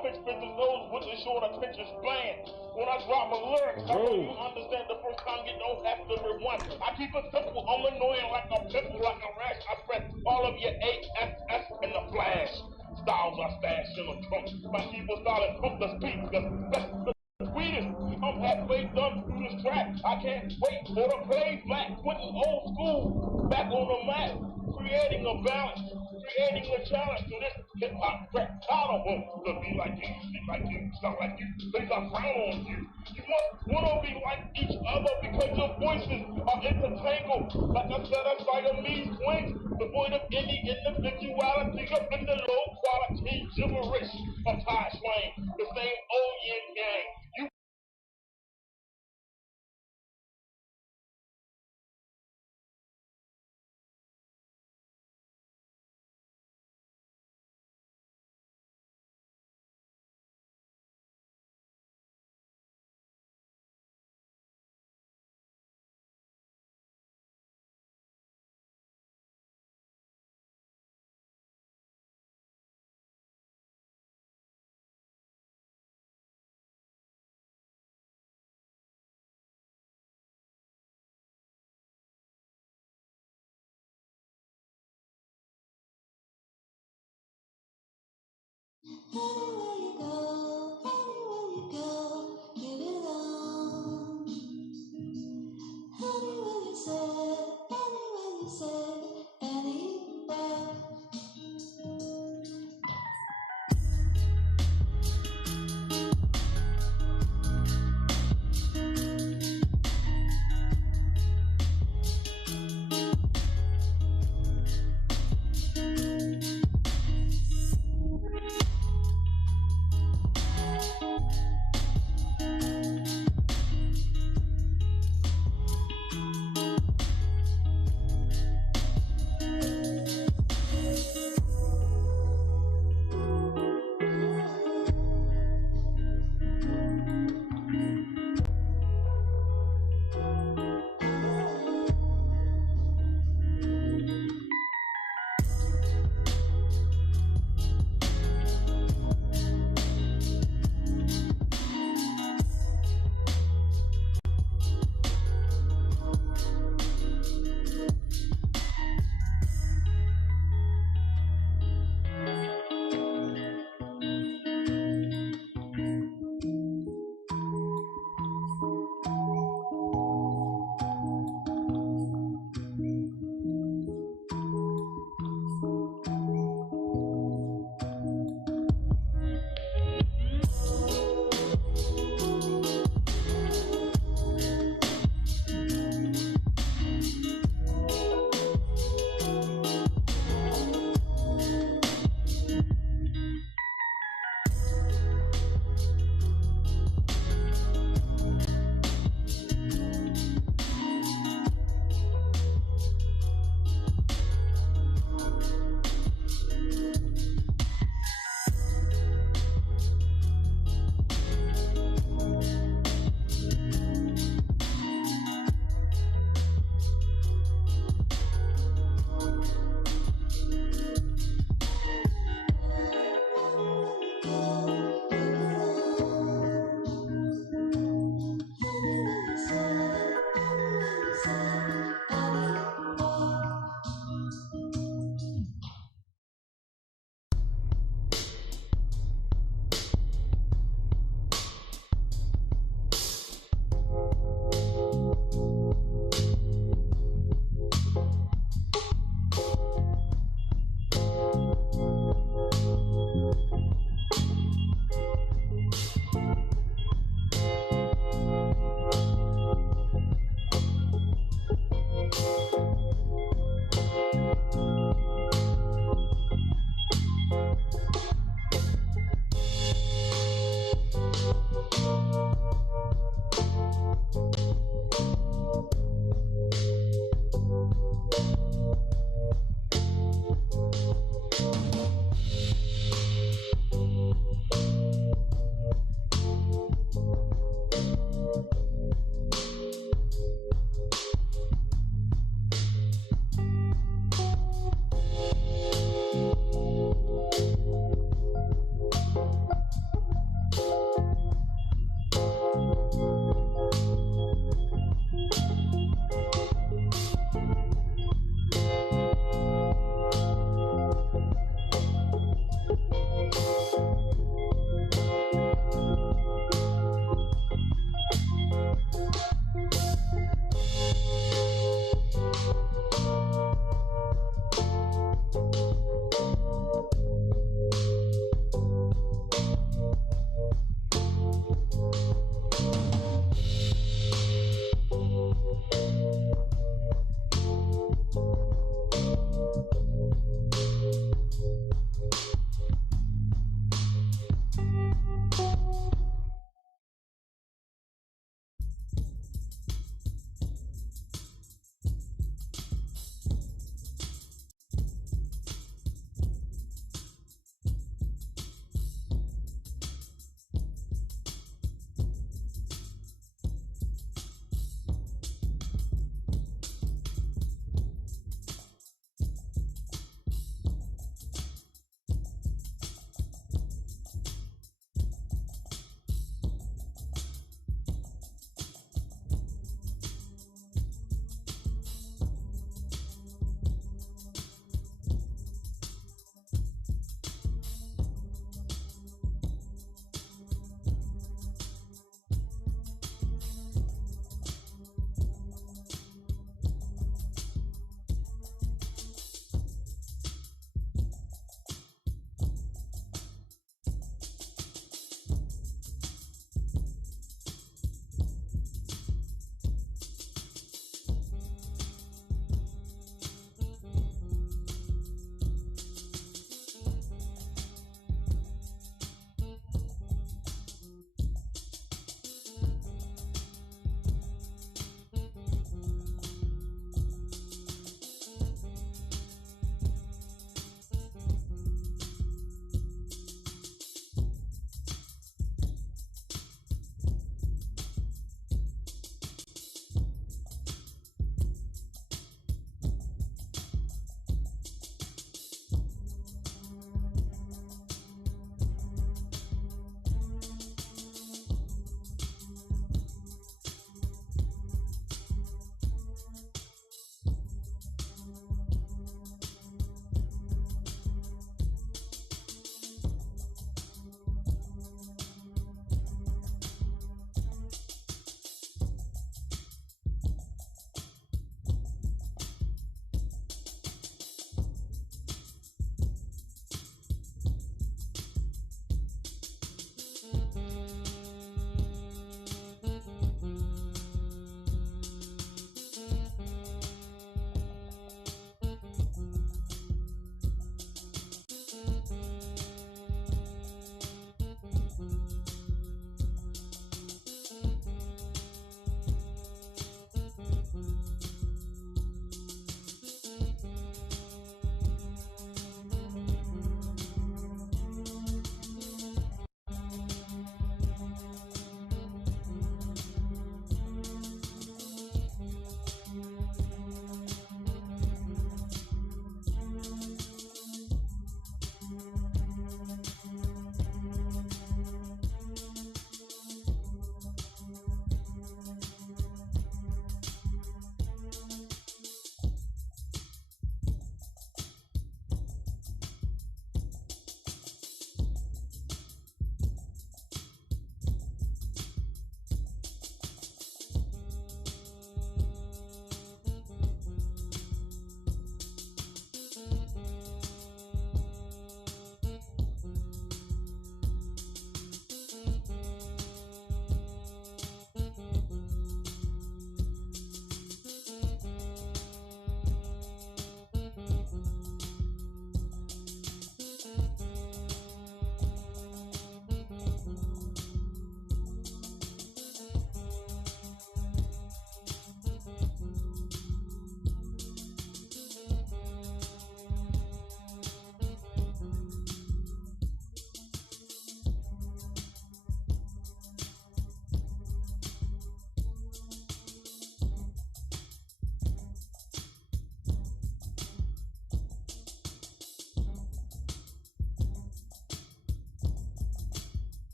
bitch bitches knows with the short attention span. When I drop a lyric, I know you understand the first time you don't have to rewind. I keep it simple, I'm annoying like a pimple, like a rash. I spread all of your ASS in the flash. Styles I stash in the trunk. My keyboard started pump the speed, that's the sweetest. I'm halfway done through this track. I can't wait for the plays back. Putting old school back on the map. Creating a balance, creating a challenge to this hip hop rap. I don't want to be like you, speak like you, sound like you. Please, I frown on you. You must want to be like each other because your voices are intertangled. Like I said, that's Siamese twins, devoid of any individuality, up in the low quality gibberish of Thai slang. The same old yin yang. You Anywhere you go, you belong. Anywhere you say, anywhere.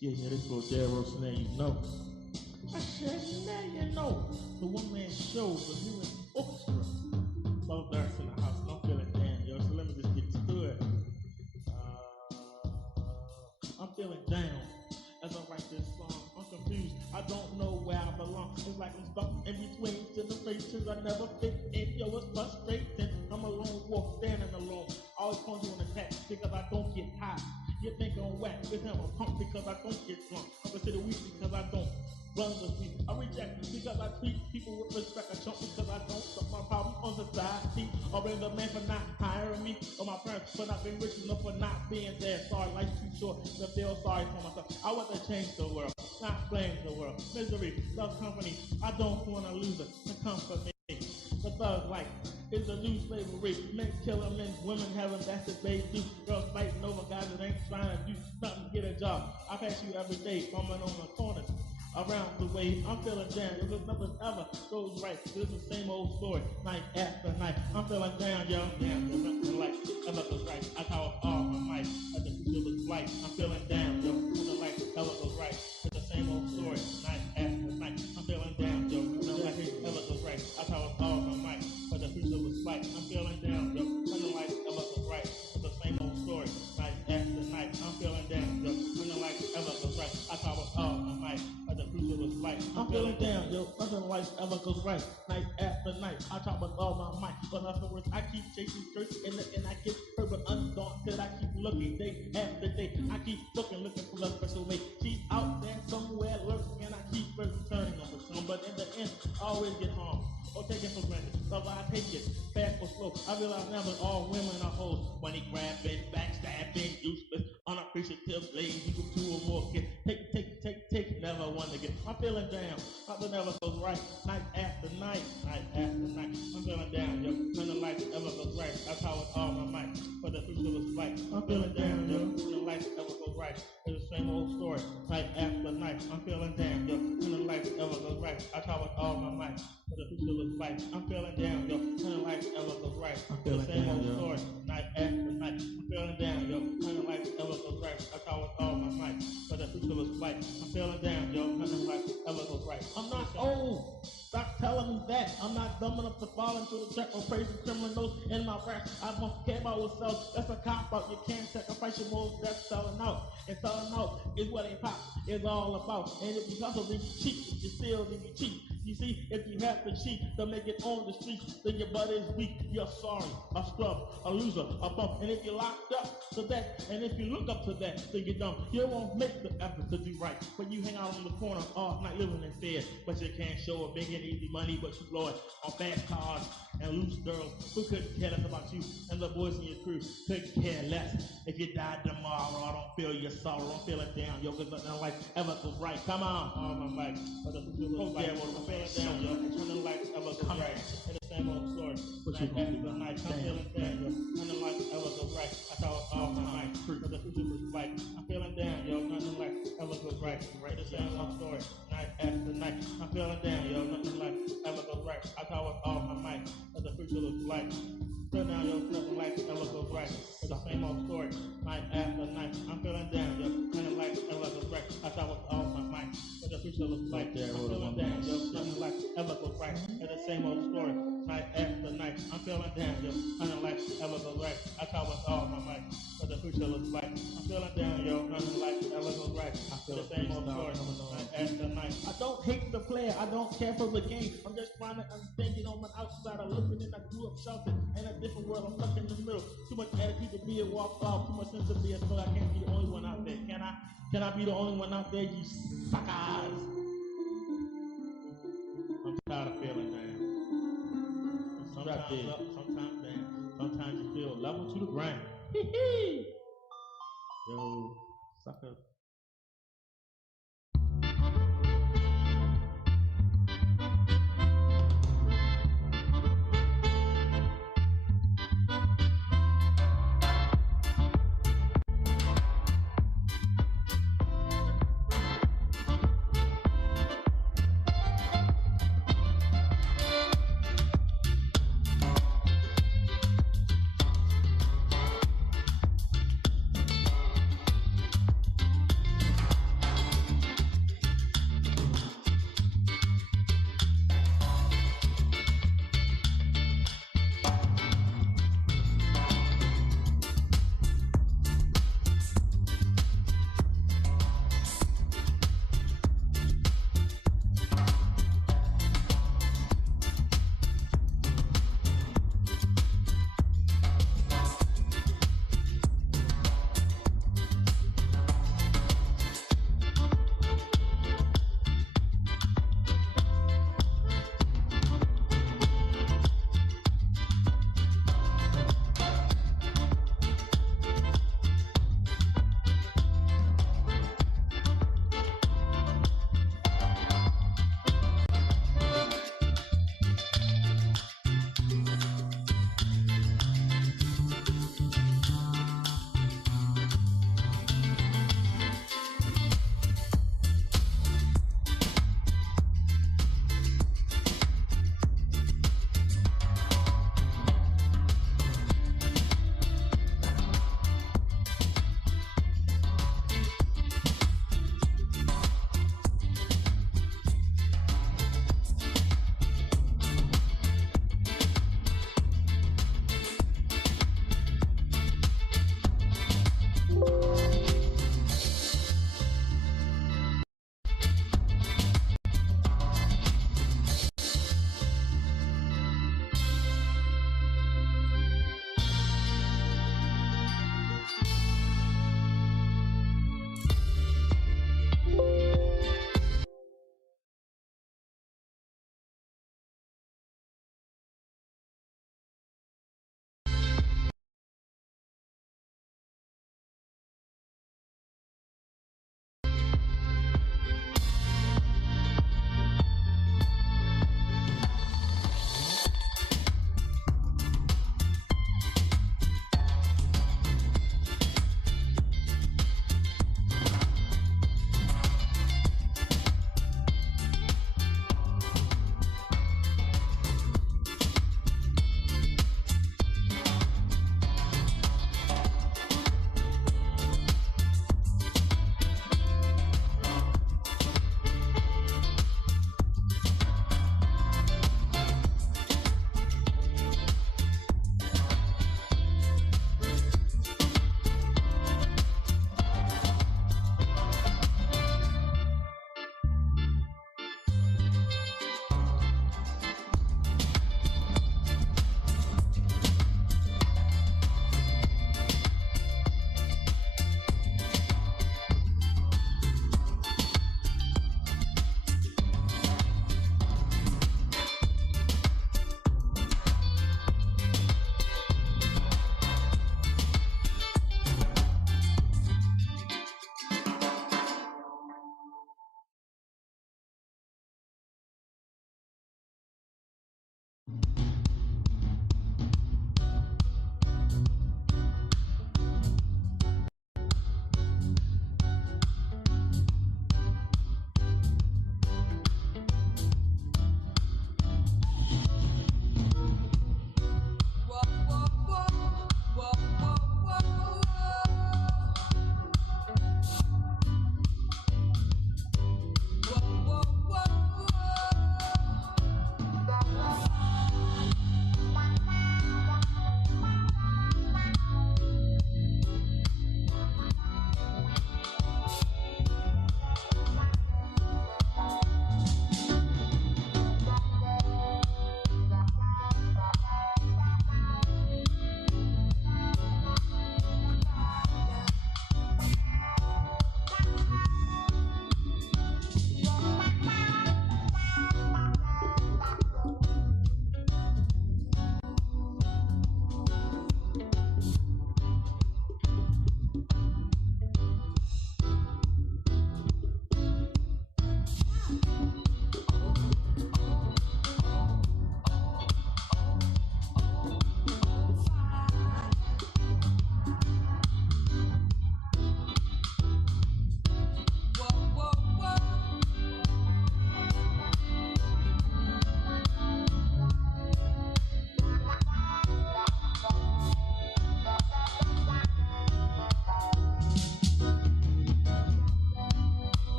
Yeah, this little Deros, now you know. I said, now you know. The one-man show, the new orchestra. Love Darks in the house, and I'm feeling down, yo. So let me just get to it. I'm feeling down as I write this song. I'm confused. I don't know where I belong. It's like I'm stuck in between generations. I never fit in. Yo, it's frustrating. I'm a lone wolf, standing alone. Always point you on attack because I don't get high. You think I'm whack, this time I'm pumped because I don't get drunk. I'm considered weak because I don't run the street. I reject because I treat people with respect. I jump because I don't stop my problems on society. Or blame the man for not hiring me. Or my parents for not being rich enough, for not being there. Sorry, life's too short to feel sorry for myself. I want to change the world, not blame the world. Misery, love company. I don't want to lose it to comfort me. The thug life is a new slavery. Men killing men, women having that's what they do. Girls fighting over guys that ain't trying to do nothing to get a job. I pass you every day, bumming on the corners. Around the way, I'm feeling down. Because nothing ever goes right. This is the same old story, night after night. I'm feeling down, yo. Damn, there's nothing like ever goes right. I call it all my mic. I just feel the light. I'm feeling down, yo. Nothing like ever goes right. It's the same old story, night after night. I'm feeling down, yo. Nothing like ever goes right. I call it all my mic. But the future was light. I'm feeling down, yo. Nothing like ever goes right. It's the same old story, night after night. I'm feeling down, yo. Nothing like ever goes right. I call it all my mic. I'm feeling down, yo. Nothing like ever goes right. Night after night, I talk with all my might. But afterwards, I keep chasing skirts and I get hurt, but undaunted. I keep looking day after day. I keep looking for the special way. She's out there somewhere lurking, and I keep returning on the sun. But in the end, I always get harmed or taken for granted. So I take it fast or slow. I realize now that all women are hoes. Money grabbing, backstabbing, useless, unappreciative, lazy, with two or more kids. Take, never one to get. I'm feeling down. Nothing ever goes right. Night after night, night after night. I'm feeling down, yo. Nothing like ever goes right. That's how it's all my mic. But the future was light. I'm feeling down, yo. Nothing like ever goes right. It's the same old story. Night after night. I'm feeling down, yo. Nothing like ever goes right. That's how it's all my mic. But the future was light. I'm feeling down, yo. Nothing like ever goes right. I'm feeling the same old story. Night after night. I'm feeling down, yo. Nothing like ever goes right. That's how it's all my mic. But the future was light. I'm feeling down, yo. Nothing like ever goes right. I'm not old. Stop telling me that. I'm not dumb enough to fall into the trap of praising criminals in my rap. I don't care about yourself. That's a cop out. You can't sacrifice your morals. That's selling out. And selling out is what a pop is all about. And if you hustle, then you cheat. If you steal, then you cheat. You see, if you have to cheat to make it on the street, then your butt is weak. You're sorry, a scrub, a loser, a bump. And if you're locked up to that, and if you look up to that, then you're dumb. You won't make the effort to do right. When you hang out on the corner all night living in fear, but you can't show a big and easy money, but you blow it on fast cars and loose girls who couldn't care less about you and the boys in your crew couldn't care less. If you died tomorrow, I don't feel your sorrow. I'm feeling down, yo, cause nothing like ever goes right. Come on my mic. But the future looks like I'm feeling down, yo. Nothing like ever goes right. And the same old story. Night after night, I'm feeling down, yo. Nothing like ever goes right. I thought it all my mic. But the future looks like I'm feeling down, yo. Nothing like ever goes right. The same old story. Night after night, I'm feeling down, yo. Nothing like ever goes right. I thought it all my mic. But the future looks like still down, yo. Nothing like ever goes right. It's the same old story. Night after night, I'm feeling down, yo. Nothing like ever goes right. I thought it all my mic. But the future looks like I'm feeling down, yo. Nothing like ever goes right. It's the same old story. Night after night, I'm feeling down, yo. Nothing like ever goes right. I thought it all my mic. But the future looks like I'm feeling down, yo. Nothing like ever goes right. I feel the same old story. Night after night. I don't hate the player. I don't care for the game. I'm just trying to understand it on my outside. I'm looking and I grew up sheltered in a different world. I'm stuck in the middle. Too much attitude to be a walk off. Too much sense to be a thug. I can't be the only one out there. Can I? Can I be the only one out there? You suckers. I'm tired of feeling down. Sometimes up, sometimes down. Sometimes you feel level to the ground. Yo, sucker.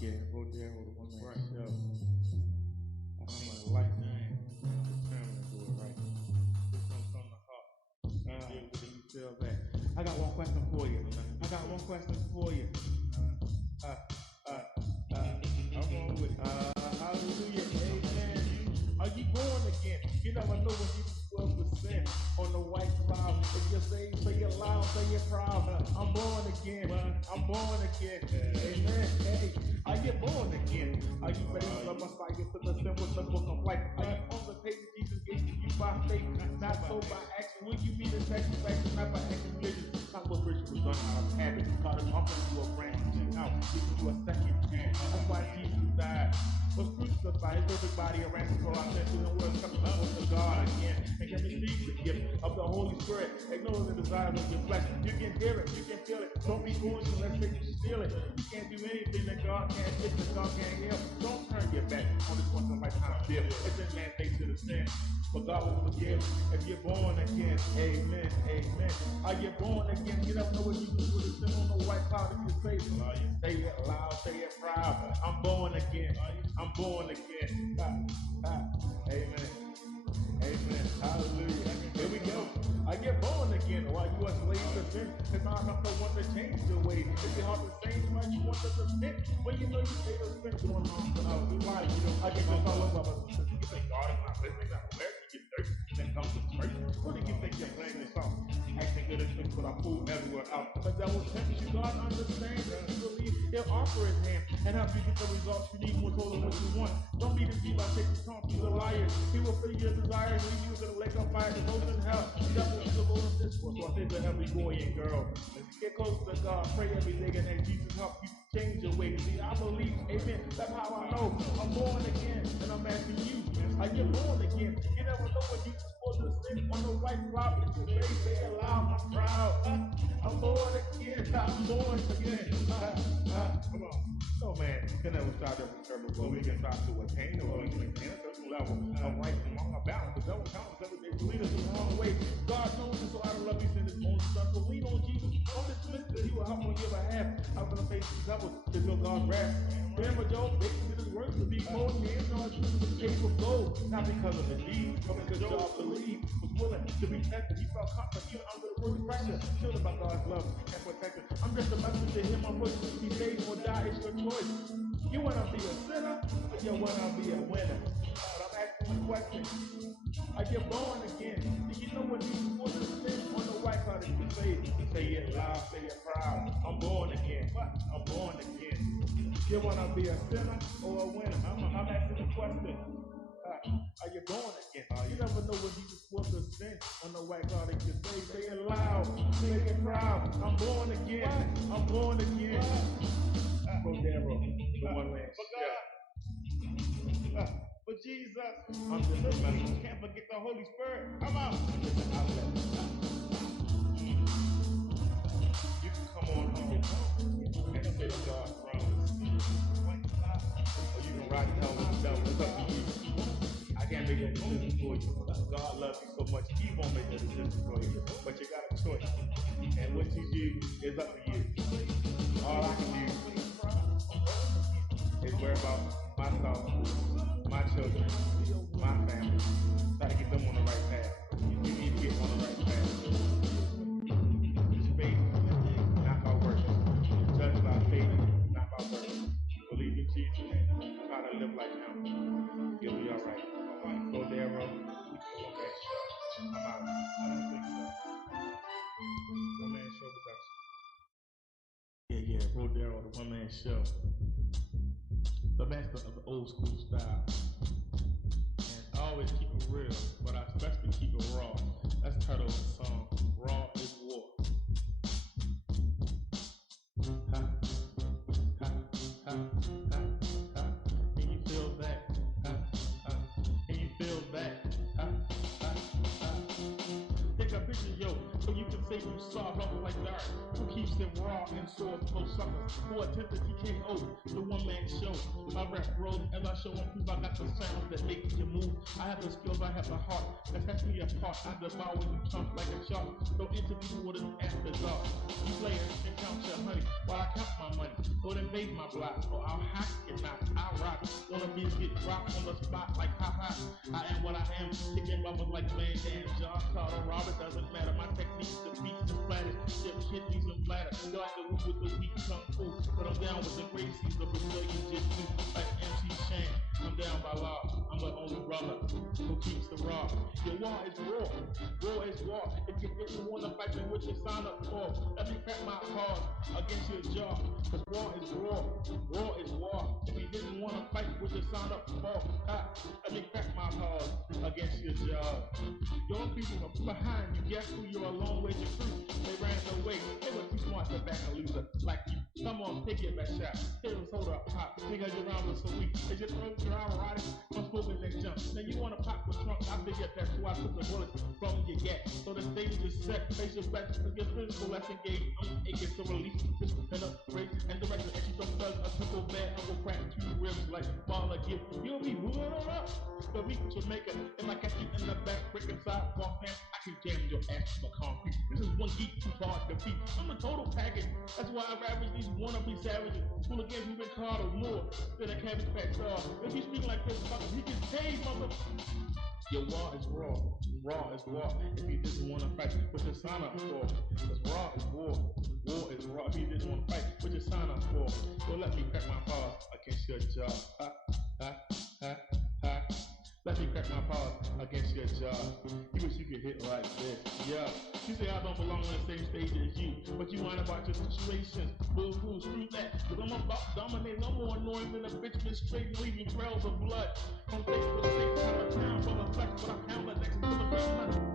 Yeah, go there with one man. Right, yeah. I'm like man. Family do it right. This one from the heart. Yeah, what do you feel that? I got one question for you. I'm on with it. Hallelujah, amen. Are you born again? You never know when you 12% on the white cloud. If you're saved, say it loud, say it proud. I'm born again. Amen. Hey, are you born again? Are you ready for the Messiah to the simple book of life? Are you on the page Jesus gave to you by faith, not so by action? Will you meet the satisfaction, not by action religion? Not what Richie was done out of habit. God is offering you a brand new thing out, giving you a second chance. That's why Jesus died. Was crucified, his perfect body, a ransom for our sins, and the words coming up to God again, and can receive the gift of the Holy Spirit, ignoring the desires of your flesh. You can hear it, you can feel it. Don't be foolish unless they steal it. You can't do anything that God can't fix, that God can't heal. Don't turn your back on this once in a lifetime deal. It's in man's nature to sin, but God will forgive if you're born again. Amen, amen. Are you born again? You never know what you do with a sin on the white cloud if you're saved. Say it loud, say it proud. I'm born again. I'm born again. Amen. Amen. Hallelujah. Here we go. I get born again. While you are slaves to sin, because I'm not the one to change your ways. If your heart is same, why you want to repent? When you know you made a sin going on, but I was why you know I get this all over. You think God is not listening, not aware, you get thirsty, then come to church. What do you think you're playing this song? Acting good as things, but I fool everywhere out. The devil tempts you. God understands and you believe he'll offer his hand and help you get the results you need more total what you want. Don't be deceived by taking talk. He's a liar. He will fill your desires, leave you in a lake of fire, the most in hell. The devil is the Lord of this world. So I say to every boy and girl, as you get close to God, pray every day and ask Jesus help you change your ways. See, I believe, amen. That's how I know I'm born again. And I'm asking you, are you born again? You never know when you supposed to sit on the white cloud with your face, say it loud, I'm proud. I'm born again. I'm born again. Come on. No man can never start to serve a we can try to attain or we can attain a certain level of right and wrong about. The devil counts every day to lead us in the wrong way. God knows this, so out of love he sent his own son. So lean on Jesus. Don't dismiss that he will help on your behalf. I'm going to face the devil to feel God's wrath. Remember Job, they did his work to be more hands on the cave of gold. Not because of the deed, but because Job believed, was willing to be tested. He felt comfort even under the worst pressure. Shielded by God's love and protection. I'm just a message to him on which he saved or die. It's your choice. You want to be a sinner or you want to be a winner? But I'm asking the question. Are you born again? Do you know what these want to sin on the white card if you say it loud, say it proud? I'm born again. What? I'm born again. You want to be a sinner or a winner? I'm asking the question. Are you born again? You never know what Jesus was to sin on the white card if you say it loud, say it proud. I'm born again. I'm born again. Rodero, the one man. For Jesus, I'm just a message. Can't forget the Holy Spirit. Come on. You can come on home and say God's promise. Or you can ride it home with the devil. It's up to you. I can't make a decision for you. God loves you so much, he won't make a decision for you. But you got a choice. And what you do is up to you. All I can do is worry about myself, my children, my family. Try to get them on the right path. You need to get on the right path. It's faith, not by works. Judged by faith, not by works. Believe in Jesus. Try to live like him. You'll be all right. Go there, bro. Okay. I'm out. I don't think so. One man show production. Yeah, Rodero, the one man show. The master of the old school style. And I always keep it real, but I especially keep it raw. That's the title of the song, Raw is War. Ha, ha, ha, ha, ha. Can you feel that? Ha, ha. Can you feel that? Ha, ha, ha. Take a picture, yo, so you can say you saw something like that. Who keeps it raw and so close suckers? Who attempted TKO, the one man show. My rap road as I show and prove I got the sound that make you move. I have the skills, I have the heart that sets me apart. I devour you chump like a shark. Don't interview with an after dark. You players can count your honey while I count my money. Don't invade my block or I'll hack your knock. I rock. Wanna be get dropped on the spot like ha ha. I am what I am. Kicking bubbles like Van Damme, John Carter, Robert. Doesn't matter. My techniques, the beats, the splatters, ship kidneys and bladder. You like the whoop with the weak kung fu, but I'm down with the Gracies, the Brazilian Jiu-Jitsu, like MC Shane. I'm down by law. I'm the only brother who keeps the raw. Your war is raw. War is war. If you didn't want to fight me, what you sign up for? Let me crack my card against your jaw. Cause war is war. War is war. If you didn't want to fight, what you sign up for? Let me crack my card against your jaw. Young people are behind you. Guess who? You're a long way to through. They ran away. They were too smart to back a loser like you. Come on, take it back shot. Here's hold up, pop. Nigga, your round was so weak. They just throw your arm right. I'm smoking that jump. Now you wanna pop the trunk? I figured that's why I took the bullet from your gat. So the stage is set. Face your back. Let's get physical. Let's engage. I'm aching to release this and upgrade and direction. And she don't does a triple bad. I will crack 2 ribs like Ball again. You'll be wood up. The weak Jamaica. If I catch you in the back, breaking sidewalk, man, I can jam your ass to the concrete. This is one geek too hard to beat. I'm a total package. That's why I ravage these wannabe savages. Who again who been caught or more than a cabbage patch dog. If you speak like this, fucker, he gets paid, mother. Your war is raw. Raw is war. If you didn't want to fight, what you sign up for? Cause raw is war. War is raw. If you didn't want to fight, what you sign up for? So let me crack my paws against your jaw. Ha, ha, ha, ha. Let me crack my paws against your jaw. You wish you could hit like this. Yeah. You say I don't belong on the same stage as you, but you whine about your situations. Boo hoo, screw that. Cause I'm about to dominate. No more annoying than a bitch been straight and leaving trails of blood. From state to state, town to town, full of flex, but I count the next to the ground.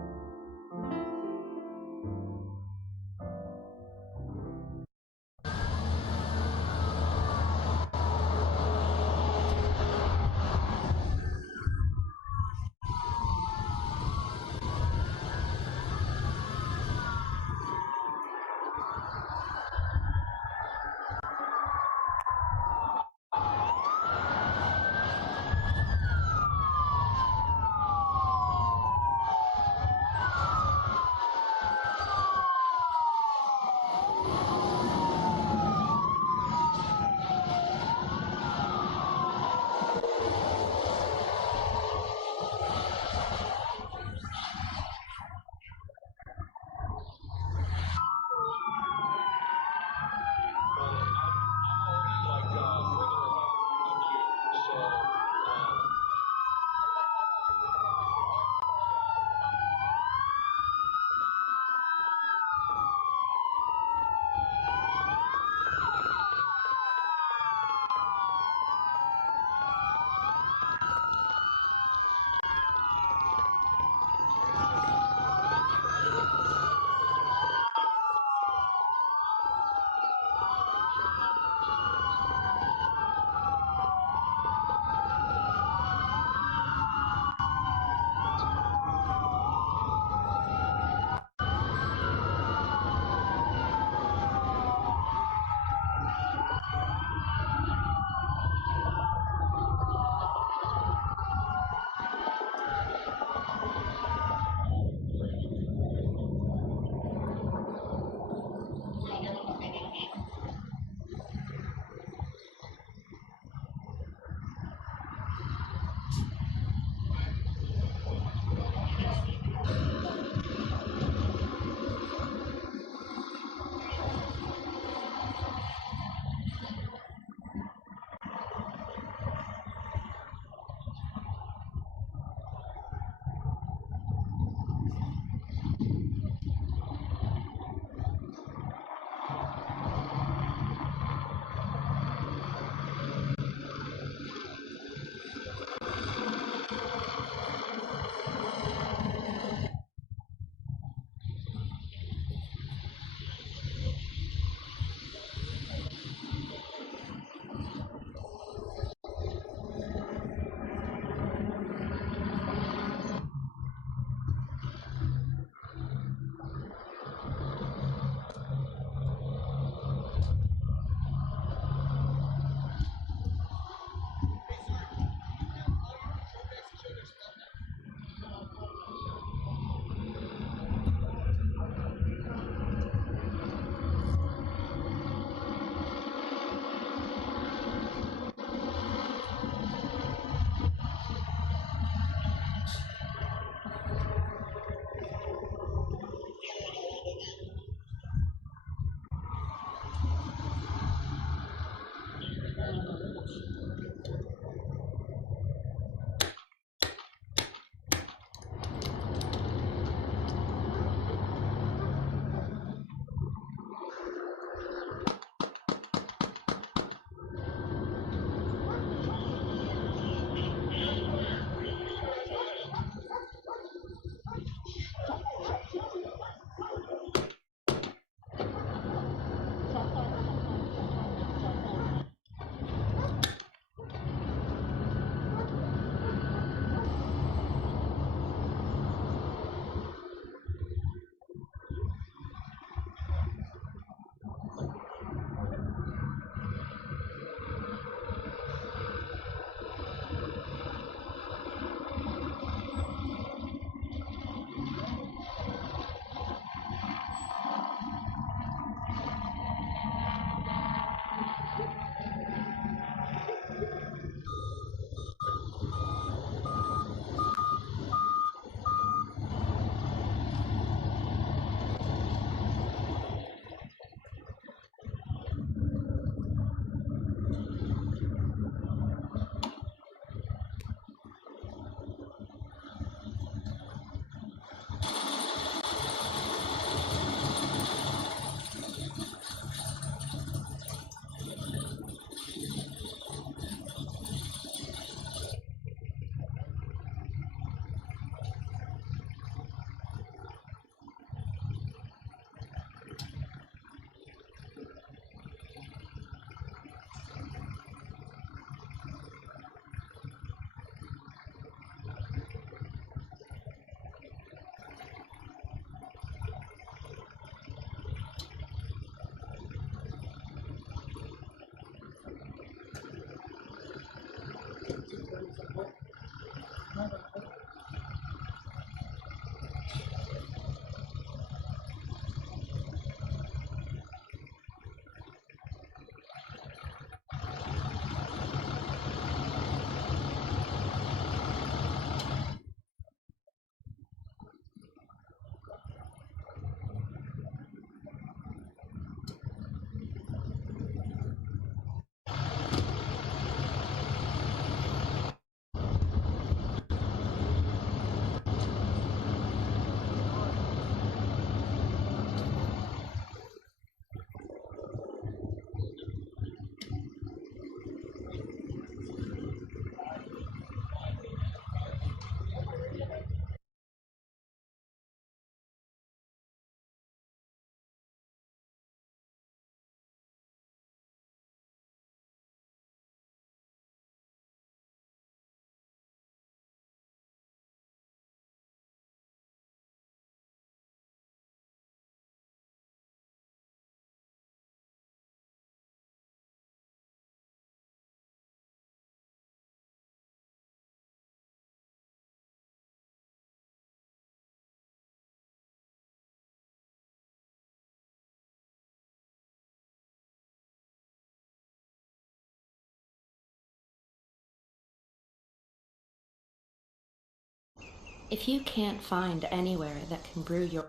If you can't find anywhere that can brew your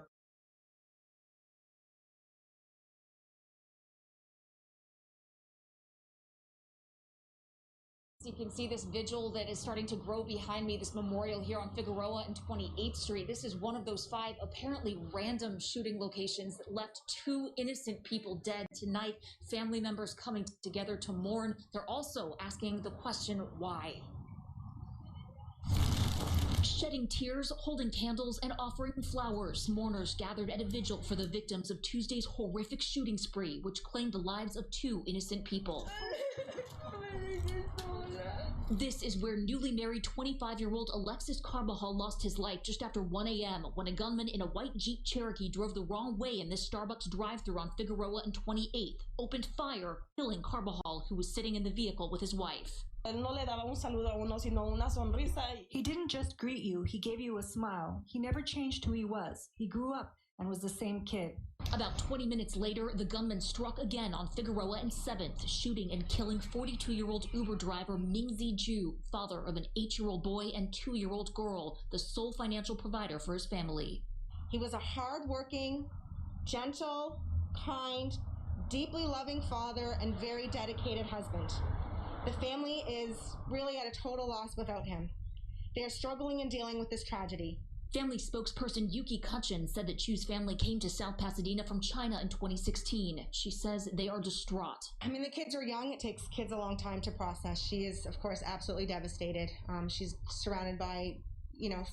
You can see this vigil that is starting to grow behind me, this memorial here on Figueroa and 28th Street. This is one of those 5 apparently random shooting locations that left 2 innocent people dead tonight. Family members coming together to mourn. They're also asking the question, why? Shedding tears, holding candles, and offering flowers, mourners gathered at a vigil for the victims of Tuesday's horrific shooting spree, which claimed the lives of 2 innocent people. This is where newly married 25-year-old Alexis Carbajal lost his life just after 1 a.m. when a gunman in a white Jeep Cherokee drove the wrong way in this Starbucks drive-thru on Figueroa and 28th, opened fire, killing Carbajal, who was sitting in the vehicle with his wife. He didn't just greet you, he gave you a smile. He never changed who he was. He grew up and was the same kid. About 20 minutes later, the gunman struck again on Figueroa and 7th, shooting and killing 42-year-old Uber driver Mingzi Ju, father of an 8-year-old boy and 2-year-old girl, the sole financial provider for his family. He was a hard-working, gentle, kind, deeply loving father and very dedicated husband. The family is really at a total loss without him. They are struggling and dealing with this tragedy. Family spokesperson Yuki Kutchin said that Chu's family came to South Pasadena from China in 2016. She says they are distraught. I mean, the kids are young. It takes kids a long time to process. She is, of course, absolutely devastated. She's surrounded by,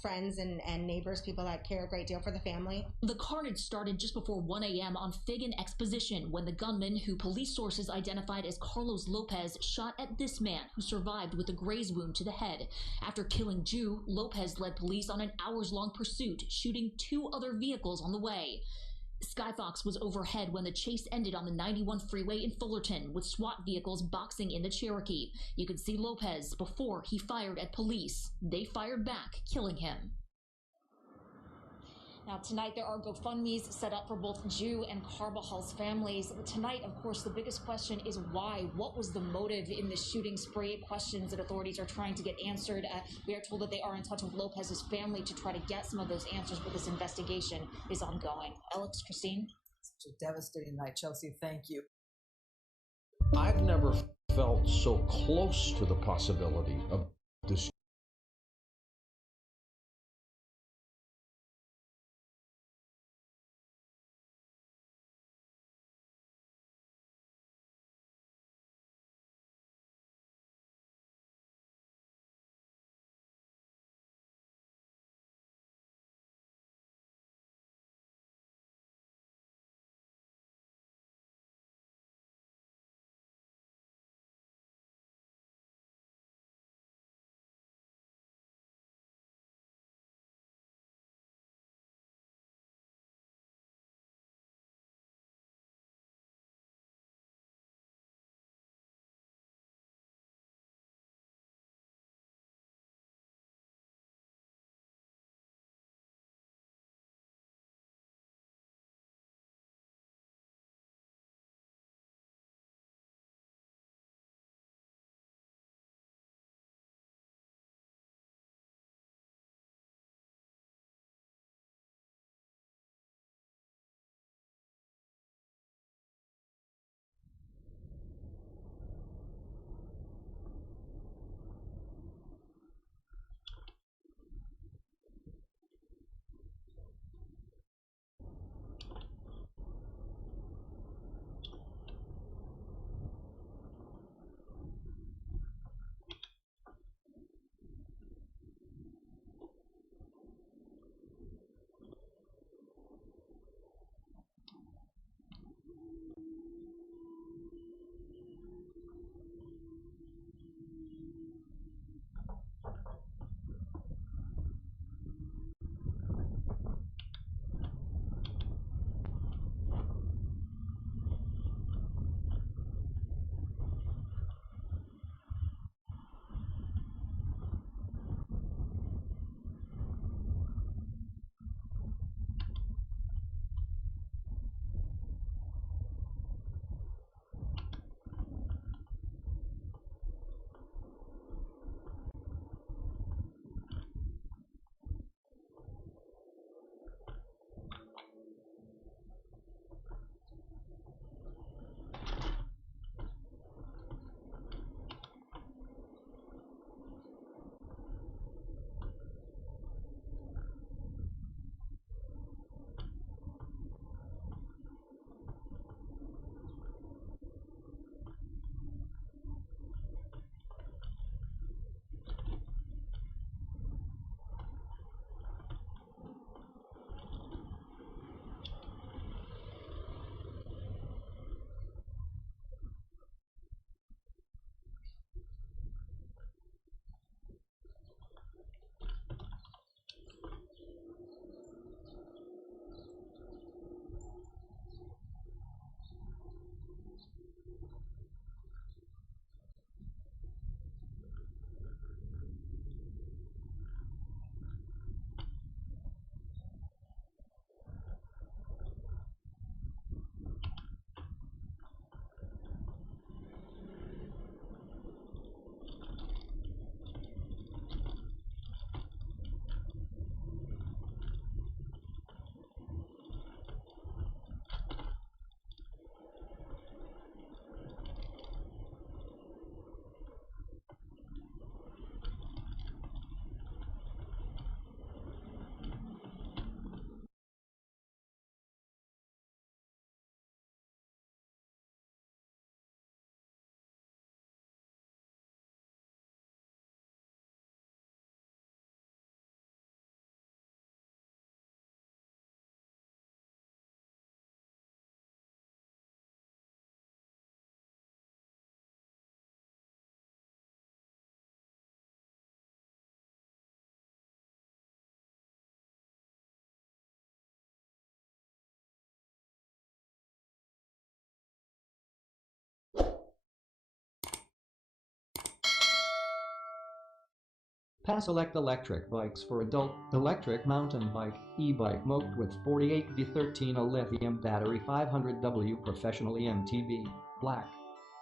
friends and neighbors, people that care a great deal for the family. The carnage started just before 1 a.m. on Fig and Exposition when the gunman, who police sources identified as Carlos Lopez, shot at this man who survived with a graze wound to the head. After killing Ju, Lopez led police on an hours-long pursuit, shooting 2 other vehicles on the way. Skyfox was overhead when the chase ended on the 91 freeway in Fullerton, with SWAT vehicles boxing in the Cherokee. You could see Lopez before he fired at police. They fired back, killing him. Now, tonight there are GoFundMes set up for both Ju and Carbajal's families. Tonight, of course, the biggest question is why? What was the motive in this shooting spree? Questions that authorities are trying to get answered. We are told that they are in touch with Lopez's family to try to get some of those answers, but this investigation is ongoing. Alex, Christine? Such a devastating night, Chelsea. Thank you. I've never felt so close to the possibility of this Pass Select electric bikes for adult. Electric mountain bike, e-bike moped with 48V13, a lithium battery, 500W professional EMTB, black.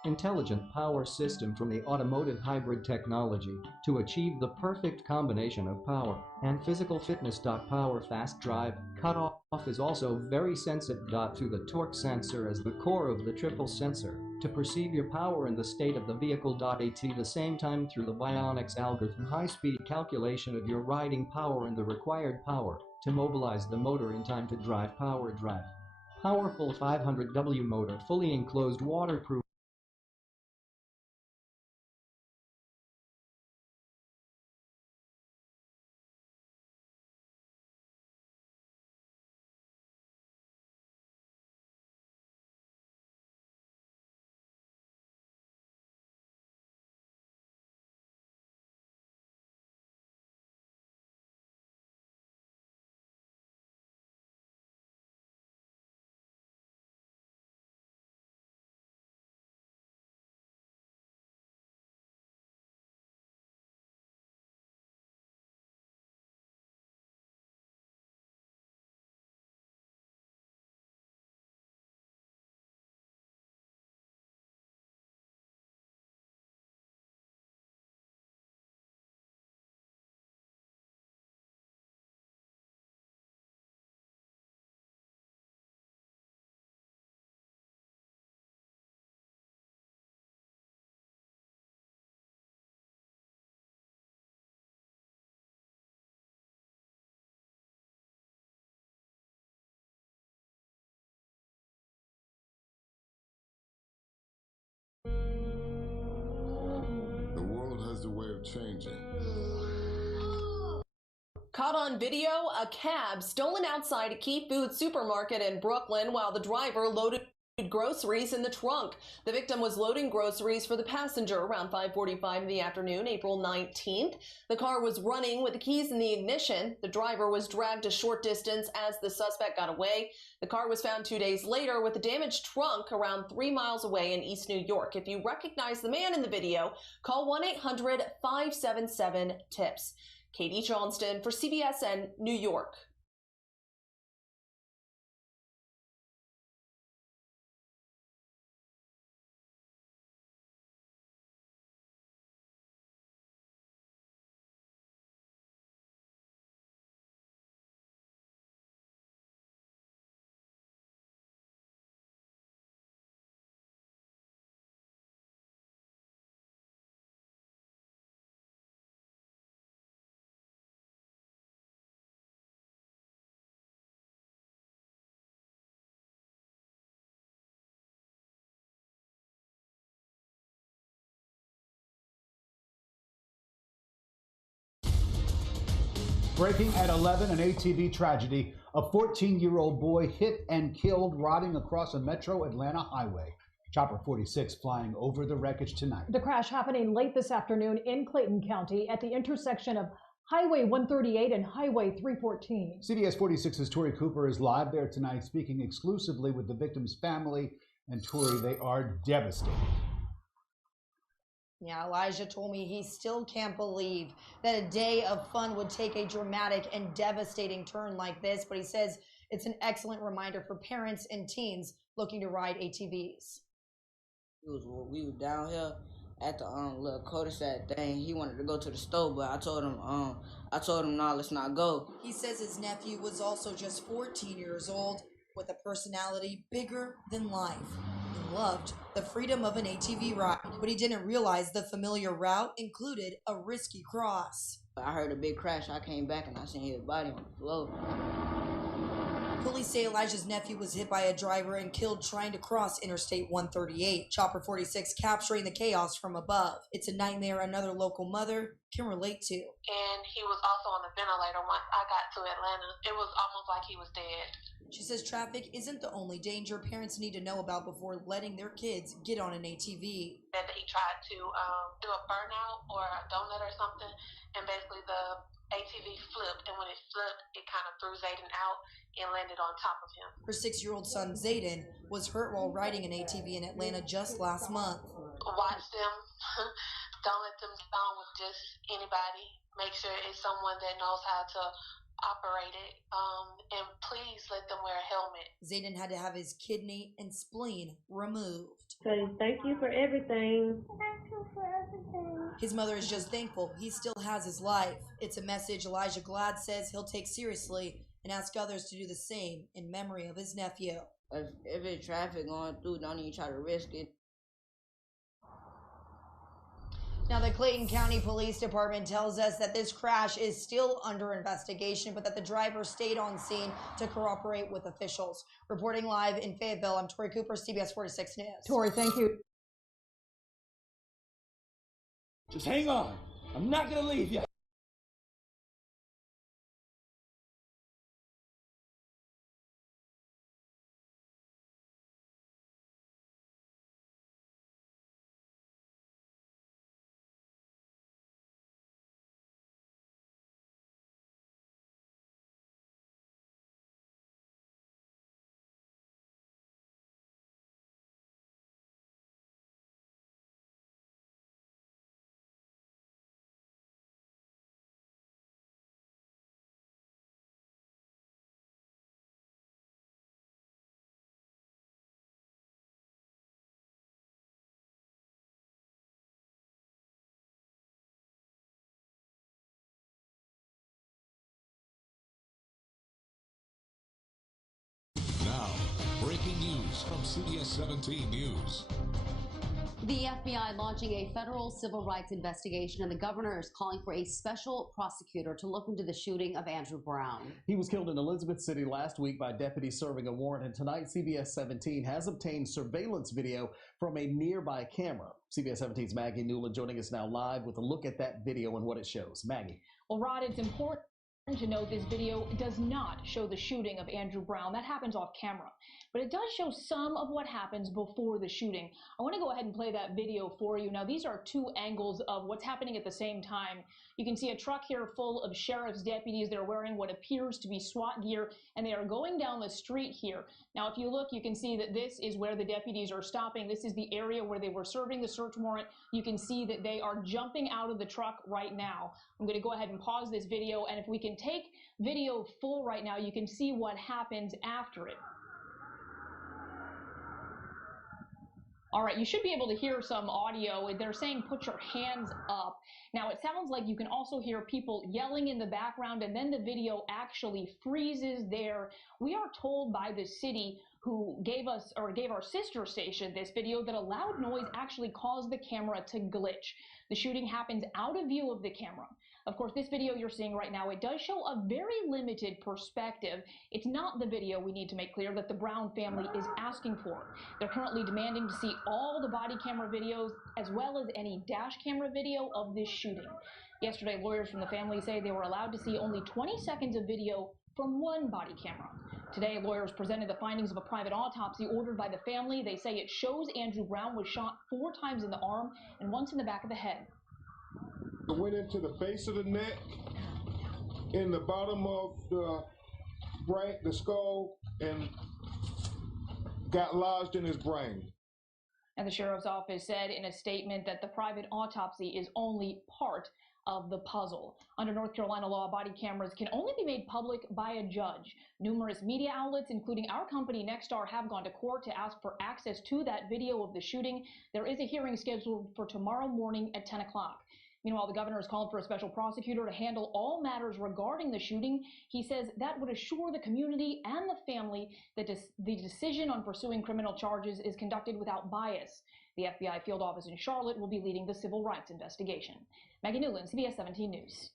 Intelligent power system from the automotive hybrid technology to achieve the perfect combination of power and physical fitness. Power fast drive cutoff is also very sensitive. Through the torque sensor as the core of the triple sensor to perceive your power in the state of the vehicle. At the same time through the Bionics algorithm, high-speed calculation of your riding power and the required power to mobilize the motor in time to drive. Power drive. Powerful 500W motor, fully enclosed, waterproof. The world has a way of changing. Caught on video, a cab stolen outside a Key Food supermarket in Brooklyn while the driver loaded groceries in the trunk. The victim was loading groceries for the passenger around 5:45 in the afternoon, April 19th. The car was running with the keys in the ignition. The driver was dragged a short distance as the suspect got away. The car was found 2 days later with a damaged trunk around 3 miles away in East New York. If you recognize the man in the video, call 1-800-577-TIPS. Katie Johnston for CBSN New York. Breaking at 11, an ATV tragedy. A 14-year-old boy hit and killed rotting across a metro Atlanta highway. Chopper 46 flying over the wreckage tonight. The crash happening late this afternoon in Clayton County at the intersection of Highway 138 and Highway 314. CBS 46's Tori Cooper is live there tonight, speaking exclusively with the victim's family. And Tori, they are devastated. Yeah, Elijah told me he still can't believe that a day of fun would take a dramatic and devastating turn like this, but he says it's an excellent reminder for parents and teens looking to ride ATVs. We were down here at the little cul-de-sac thing. He wanted to go to the store, but I told him, no, let's not go. He says his nephew was also just 14 years old with a personality bigger than life. He loved the freedom of an ATV ride, but he didn't realize the familiar route included a risky cross. I heard a big crash. I came back and I seen his body on the floor. Police say Elijah's nephew was hit by a driver and killed trying to cross Interstate 138. Chopper 46 capturing the chaos from above. It's a nightmare another local mother can relate to. And he was also on the ventilator once I got to Atlanta. It was almost like he was dead. She says traffic isn't the only danger parents need to know about before letting their kids get on an ATV. That he tried to do a burnout or a donut or something, and basically the ATV flipped, and when it flipped, it kind of threw Zayden out and landed on top of him. Her 6-year-old son Zayden was hurt while riding an ATV in Atlanta just last month. watch them. Don't let them get on with just anybody. Make sure it's someone that knows how to operate it. And please let them wear a helmet. Zayden had to have his kidney and spleen removed. Say thank you for everything. His mother is just thankful he still has his life. It's a message Elijah Glad says he'll take seriously and ask others to do the same in memory of his nephew. If it's traffic going through, don't even try to risk it. Now, the Clayton County Police Department tells us that this crash is still under investigation, but that the driver stayed on scene to cooperate with officials. Reporting live in Fayetteville, I'm Tori Cooper, CBS 46 News. Tori, thank you. Just hang on. I'm not going to leave you. Now, breaking news from CBS 17 News. The FBI launching a federal civil rights investigation, and the governor is calling for a special prosecutor to look into the shooting of Andrew Brown. He was killed in Elizabeth City last week by deputies serving a warrant, and tonight CBS 17 has obtained surveillance video from a nearby camera. CBS 17's Maggie Newland joining us now live with a look at that video and what it shows. Maggie. Well, Rod, it's important to note this video does not show the shooting of Andrew Brown. That happens off camera. But it does show some of what happens before the shooting. I want to go ahead and play that video for you. Now, these are two angles of what's happening at the same time. You can see a truck here full of sheriff's deputies. They're wearing what appears to be SWAT gear, and they are going down the street here. Now, if you look, you can see that this is where the deputies are stopping. This is the area where they were serving the search warrant. You can see that they are jumping out of the truck right now. I'm going to go ahead and pause this video, and if we can take video full right now, you can see what happens after it. All right, you should be able to hear some audio. They're saying put your hands up. Now, it sounds like you can also hear people yelling in the background, and then the video actually freezes there. We are told by the city who gave our sister station this video that a loud noise actually caused the camera to glitch. The shooting happens out of view of the camera. Of course, this video you're seeing right now, it does show a very limited perspective. It's not the video, we need to make clear, that the Brown family is asking for. They're currently demanding to see all the body camera videos as well as any dash camera video of this shooting. Yesterday, lawyers from the family say they were allowed to see only 20 seconds of video from one body camera. Today, lawyers presented the findings of a private autopsy ordered by the family. They say it shows Andrew Brown was shot 4 times in the arm and once in the back of the head. It went into the base of the neck, in the bottom of the brain, the skull, and got lodged in his brain. And the sheriff's office said in a statement that the private autopsy is only part of the puzzle. Under North Carolina law, body cameras can only be made public by a judge. Numerous media outlets, including our company Nexstar, have gone to court to ask for access to that video of the shooting. There is a hearing scheduled for tomorrow morning at 10 o'clock. Meanwhile, the governor has called for a special prosecutor to handle all matters regarding the shooting. He says that would assure the community and the family that the decision on pursuing criminal charges is conducted without bias. The FBI field office in Charlotte will be leading the civil rights investigation. Maggie Newland, CBS 17 News.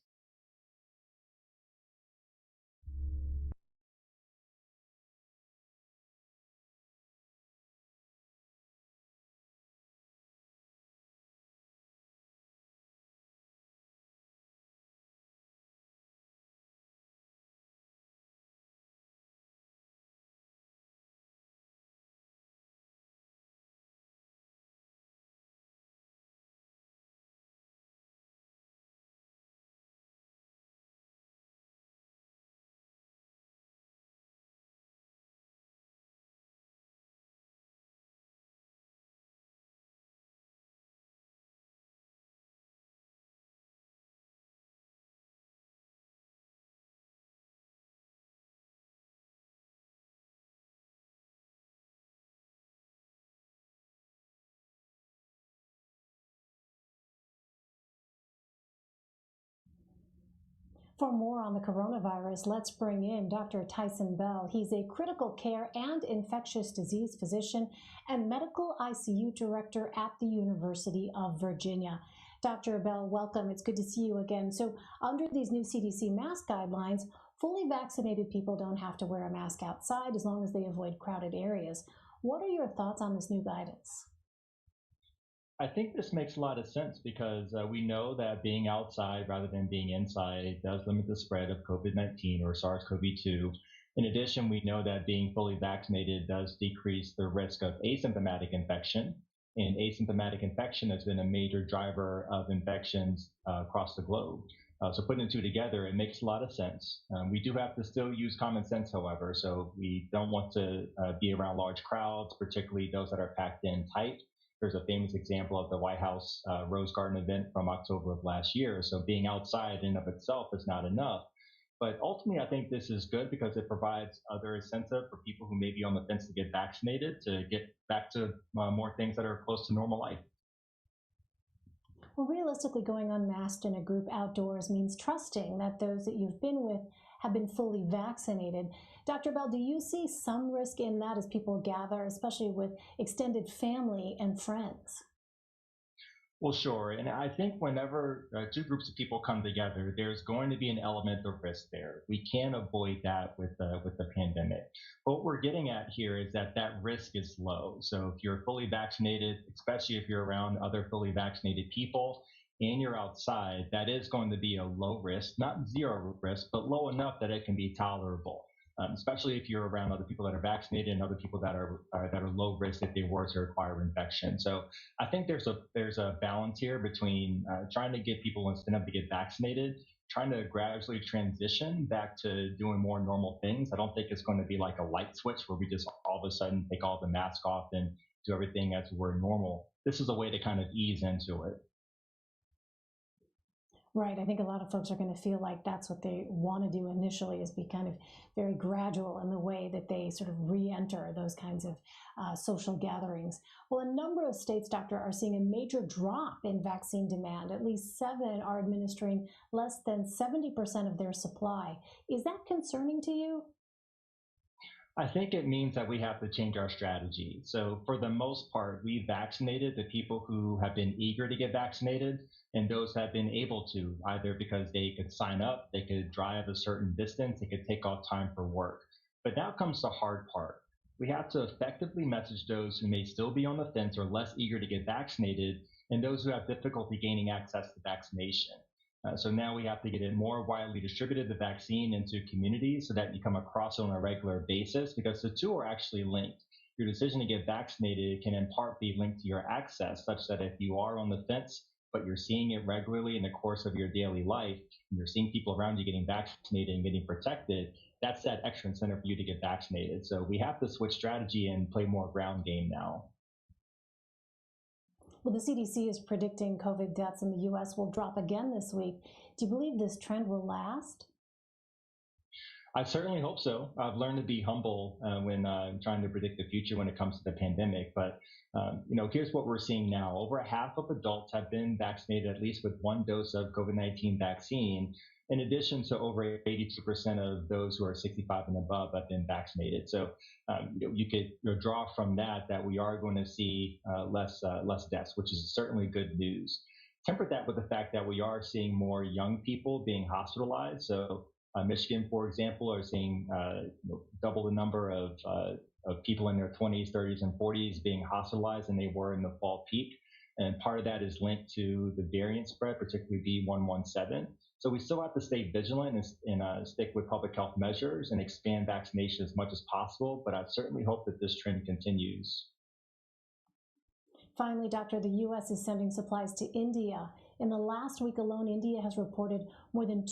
For more on the coronavirus, let's bring in Dr. Tyson Bell. He's a critical care and infectious disease physician and medical ICU director at the University of Virginia. Dr. Bell, welcome. It's good to see you again. So under these new CDC mask guidelines, fully vaccinated people don't have to wear a mask outside as long as they avoid crowded areas. What are your thoughts on this new guidance? I think this makes a lot of sense because we know that being outside rather than being inside does limit the spread of COVID-19 or SARS-CoV-2. In addition, we know that being fully vaccinated does decrease the risk of asymptomatic infection. And asymptomatic infection has been a major driver of infections across the globe. So putting the two together, it makes a lot of sense. We do have to still use common sense, however, so we don't want to be around large crowds, particularly those that are packed in tight. There's a famous example of the White House Rose Garden event from October of last year. So being outside in of itself is not enough. But ultimately, I think this is good because it provides other incentive for people who may be on the fence to get vaccinated to get back to more things that are close to normal life. Well, realistically, going unmasked in a group outdoors means trusting that those that you've been with have been fully vaccinated. Dr. Bell, do you see some risk in that as people gather, especially with extended family and friends? Well, sure. And I think whenever two groups of people come together, there's going to be an element of risk there. We can't avoid that with the pandemic. But what we're getting at here is that risk is low. So if you're fully vaccinated, especially if you're around other fully vaccinated people and you're outside, that is going to be a low risk, not zero risk, but low enough that it can be tolerable. Especially if you're around other people that are vaccinated and other people that are low risk if they were to acquire infection. So I think there's a balance here between trying to get people incentive to get vaccinated, trying to gradually transition back to doing more normal things. I don't think it's going to be like a light switch where we just all of a sudden take all the masks off and do everything as we're normal. This is a way to kind of ease into it. Right. I think a lot of folks are going to feel like that's what they want to do initially, is be kind of very gradual in the way that they sort of re-enter those kinds of social gatherings. Well, a number of states, Doctor, are seeing a major drop in vaccine demand. At least 7 are administering less than 70% of their supply. Is that concerning to you? I think it means that we have to change our strategy. So for the most part, we vaccinated the people who have been eager to get vaccinated and those have been able to, either because they could sign up, they could drive a certain distance, they could take off time for work. But now comes the hard part. We have to effectively message those who may still be on the fence or less eager to get vaccinated and those who have difficulty gaining access to vaccination. So now we have to get it more widely distributed, the vaccine, into communities so that you come across on a regular basis, because the two are actually linked. Your decision to get vaccinated can in part be linked to your access, such that if you are on the fence, but you're seeing it regularly in the course of your daily life, and you're seeing people around you getting vaccinated and getting protected, that's that extra incentive for you to get vaccinated. So we have to switch strategy and play more ground game now. Well, the CDC is predicting COVID deaths in the U.S. will drop again this week. Do you believe this trend will last? I certainly hope so. I've learned to be humble when trying to predict the future when it comes to the pandemic. But, here's what we're seeing now. Over half of adults have been vaccinated at least with one dose of COVID-19 vaccine, in addition to over 82% of those who are 65 and above have been vaccinated. So you could draw from that we are going to see less deaths, which is certainly good news. Temper that with the fact that we are seeing more young people being hospitalized. So Michigan, for example, are seeing double the number of people in their 20s, 30s, and 40s being hospitalized than they were in the fall peak. And part of that is linked to the variant spread, particularly B.1.1.7. So we still have to stay vigilant and stick with public health measures and expand vaccination as much as possible. But I certainly hope that this trend continues. Finally, Doctor, the U.S. is sending supplies to India. In the last week alone, India has reported more than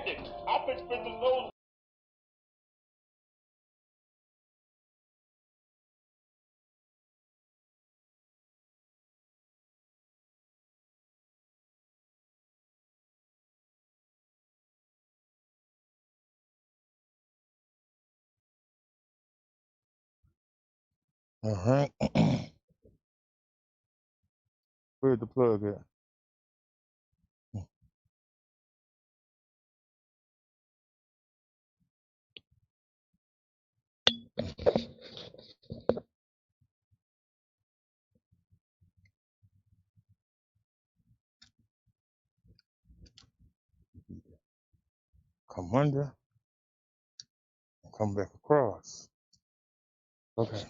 addict. I've been spending those. Where's the plug at? Come under, and come back across. Okay.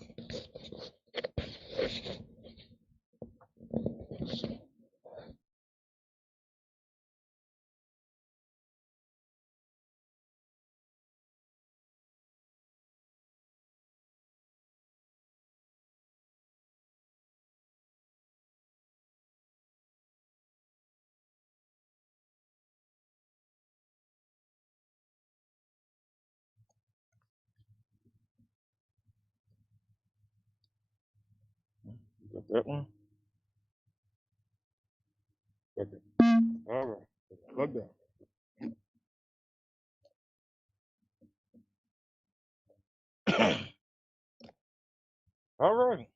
Got that one? Got it. All right. Plug that. All right.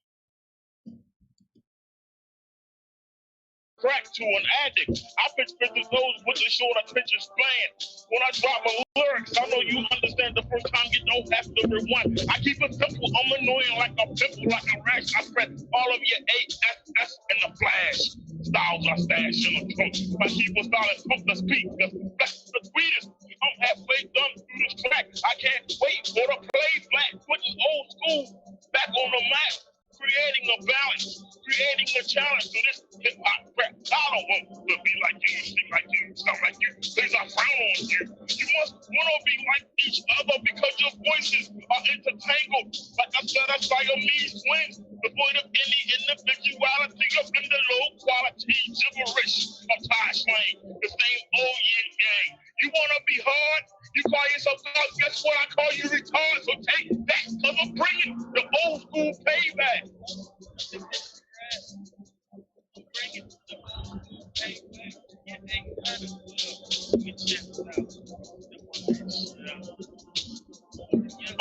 Crack to an addict. I've been spending those with the short attention span. When I drop my lyrics, I know you understand the first time you don't have to rewind. I keep it simple, I'm annoying like a pimple, like a rash. I spread all of your ASS in the flash. Styles I stash in the trunk. My keyboard style is pump the speak, that's the sweetest. I'm halfway done through this track. I can't wait for the play flat, putting old school back on the map. Creating a balance, creating a challenge to this hip hop rap. I don't want to be like you, sing like you, sound like you. Please, I frown on you. You must want to be like each other because your voices are intertangled. Like a set of Siamese twins, devoid of any individuality up in the low quality gibberish of Thai slang. The same old yin yang. You want to be hard? You call yourself God, guess what? I call you retard. So take that, because I'm bringing the old school payback.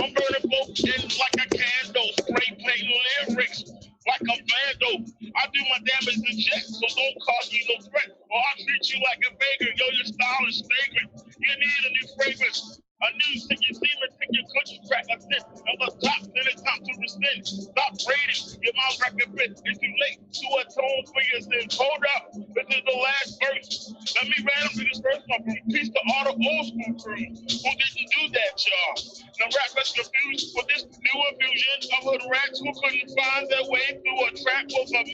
I'm burning both ends like a candle, spray painting lyrics like a vandal. I do my damage in jet, so don't cause me no threat, or I'll treat you like a vagrant. Yo, your style is fragrant. You need a new fragrance. A new take your semen, take your country crack a sip. And the top, then it's time to rescind. Stop rating, get my record bit. It's too late to atone for your sins. Hold up, this is the last verse. Let me randomly disperse my piece to all the old school crew who didn't do that, y'all. The rap is confused for this new infusion of hood rats who couldn't find their way through a trap with a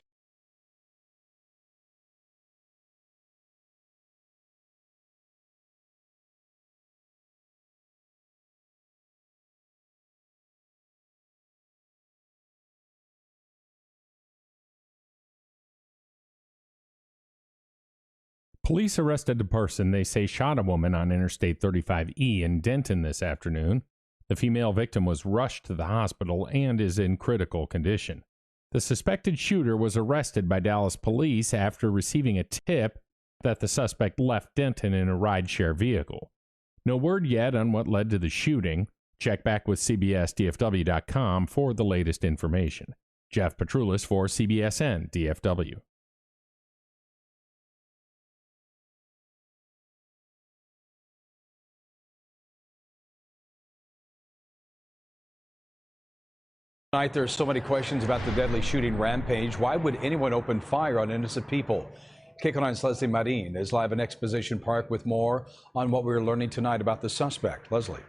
Police arrested the person they say shot a woman on Interstate 35E in Denton this afternoon. The female victim was rushed to the hospital and is in critical condition. The suspected shooter was arrested by Dallas police after receiving a tip that the suspect left Denton in a rideshare vehicle. No word yet on what led to the shooting. Check back with CBSDFW.com for the latest information. Jeff Petroulis for CBSN DFW. Tonight, there's so many questions about the deadly shooting rampage. Why would anyone open fire on innocent people? KCAL9's Leslie Marin is live in Exposition Park with more on what we're learning tonight about the suspect. Leslie.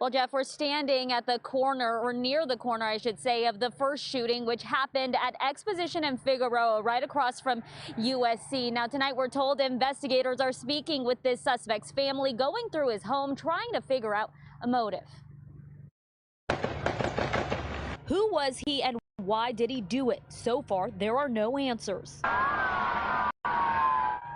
Well, Jeff, we're standing at the corner, or near the corner, I should say, of the first shooting, which happened at Exposition and Figueroa, right across from USC. Now, tonight, we're told investigators are speaking with this suspect's family, going through his home, trying to figure out a motive. Who was he and why did he do it? So far, there are no answers.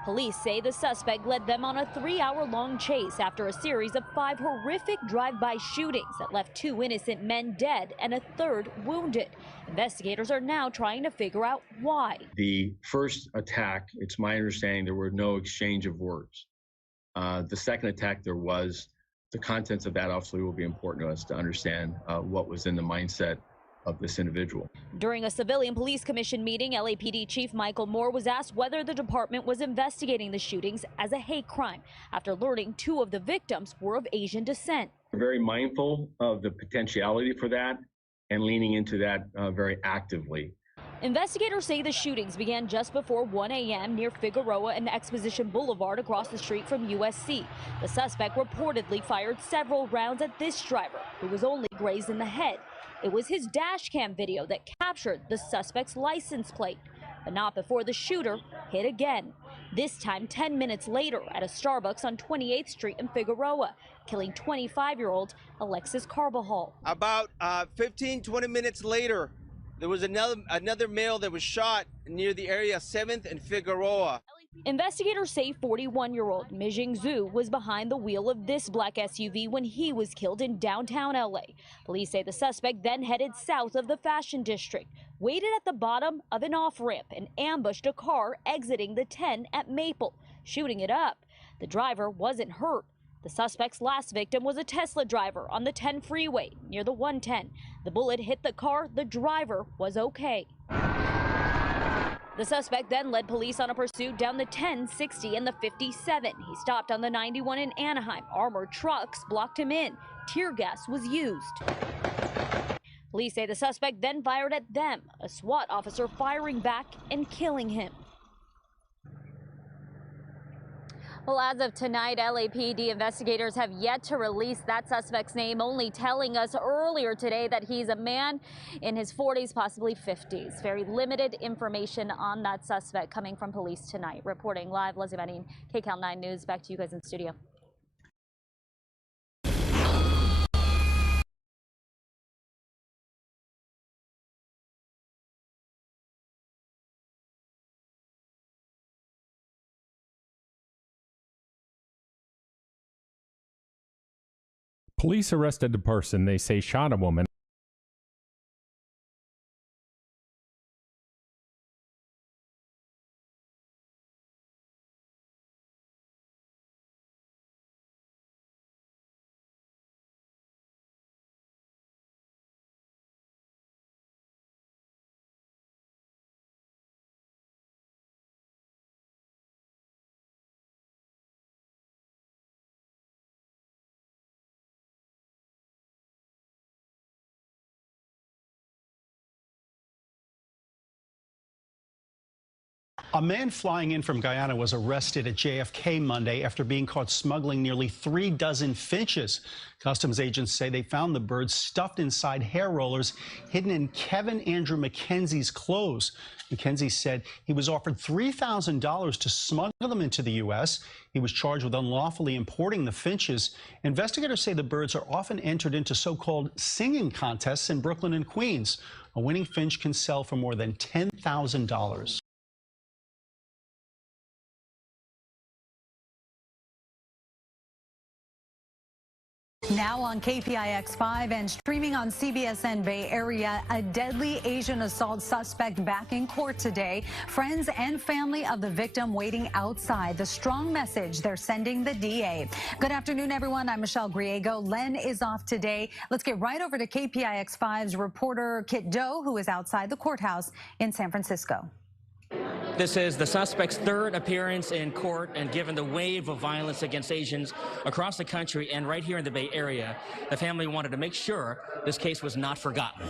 Police say the suspect led them on a 3-hour-long chase after a series of 5 horrific drive-by shootings that left 2 innocent men dead and a 3rd wounded. Investigators are now trying to figure out why. The first attack, it's my understanding there were no exchange of words. The second attack, there was. The contents of that obviously will be important to us to understand what was in the mindset of this individual. During a civilian police commission meeting, LAPD Chief Michael Moore was asked whether the department was investigating the shootings as a hate crime after learning 2 of the victims were of Asian descent. We're very mindful of the potentiality for that and leaning into that very actively. Investigators say the shootings began just before 1 a.m. near Figueroa and Exposition Boulevard across the street from USC. The suspect reportedly fired several rounds at this driver, who was only grazed in the head. It was his dash cam video that captured the suspect's license plate, but not before the shooter hit again. This time 10 minutes later at a Starbucks on 28th Street in Figueroa, killing 25-year-old Alexis Carbajal. About 15-20 minutes later, there was another male that was shot near the area 7th and Figueroa. Investigators say 41-year-old Mijing Zhu was behind the wheel of this black SUV when he was killed in downtown LA. Police say the suspect then headed south of the Fashion District, waited at the bottom of an off-ramp and ambushed a car exiting the 10 at Maple, shooting it up. The driver wasn't hurt. The suspect's last victim was a Tesla driver on the 10 freeway near the 110. The bullet hit the car. The driver was okay. The suspect then led police on a pursuit down the 10, 60, and the 57. He stopped on the 91 in Anaheim. Armored trucks blocked him in. Tear gas was used. Police say the suspect then fired at them, a SWAT officer firing back and killing him. Well, as of tonight, LAPD investigators have yet to release that suspect's name, only telling us earlier today that he's a man in his 40s, possibly 50s. Very limited information on that suspect coming from police tonight. Reporting live, Leslie Marin, KCAL 9 News. Back to you guys in studio. Police arrested the person they say shot a woman. A man flying in from Guyana was arrested at JFK Monday after being caught smuggling nearly 3 dozen finches. Customs agents say they found the birds stuffed inside hair rollers hidden in Kevin Andrew McKenzie's clothes. McKenzie said he was offered $3,000 to smuggle them into the U.S. He was charged with unlawfully importing the finches. Investigators say the birds are often entered into so-called singing contests in Brooklyn and Queens. A winning finch can sell for more than $10,000. Now on KPIX5 and streaming on CBSN Bay Area, a deadly Asian assault suspect back in court today. Friends and family of the victim waiting outside. The strong message they're sending the DA. Good afternoon, everyone. I'm Michelle Griego. Len is off today. Let's get right over to KPIX5's reporter Kit Doe, who is outside the courthouse in San Francisco. This is the suspect's 3rd appearance in court, and given the wave of violence against Asians across the country and right here in the Bay Area, the family wanted to make sure this case was not forgotten.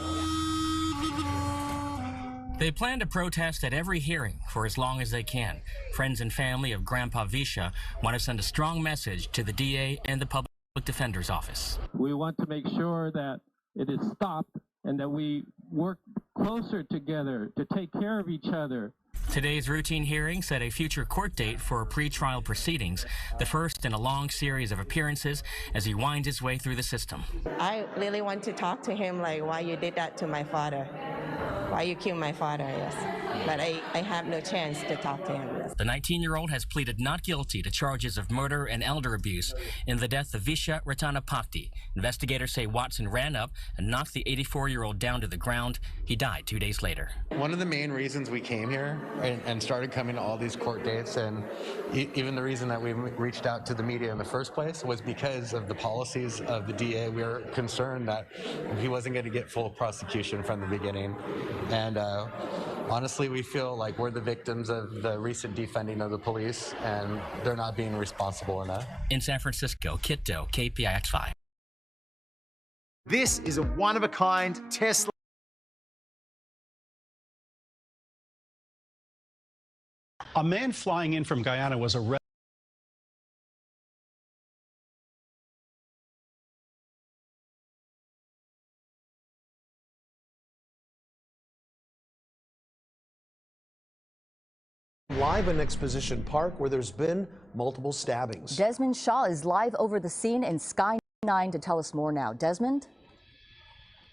They plan to protest at every hearing for as long as they can. Friends and family of Grandpa Visha want to send a strong message to the DA and the Public Defender's Office. We want to make sure that it is stopped and that we work closer together to take care of each other. Today's routine hearing set a future court date for pretrial proceedings, the first in a long series of appearances as he winds his way through the system. I really want to talk to him, like, why you did that to my father, why you killed my father, yes. but I have no chance to talk to him. The 19-year-old has pleaded not guilty to charges of murder and elder abuse in the death of Visha Ratanapakdi. Investigators say Watson ran up and knocked the 84-year-old down to the ground. He died 2 days later. One of the main reasons we came here and started coming to all these court dates, and even the reason that we reached out to the media in the first place, was because of the policies of the DA. We were concerned that he wasn't going to get full prosecution from the beginning. And honestly, we feel like we're the victims of the recent defunding of the police, and they're not being responsible enough. In San Francisco, Kit Doe, KPIX5. This is a one-of-a-kind Tesla. A man flying in from Guyana was arrested. Live in Exposition Park, where there's been multiple stabbings. Desmond Shaw is live over the scene in Sky 9 to tell us more now. Desmond?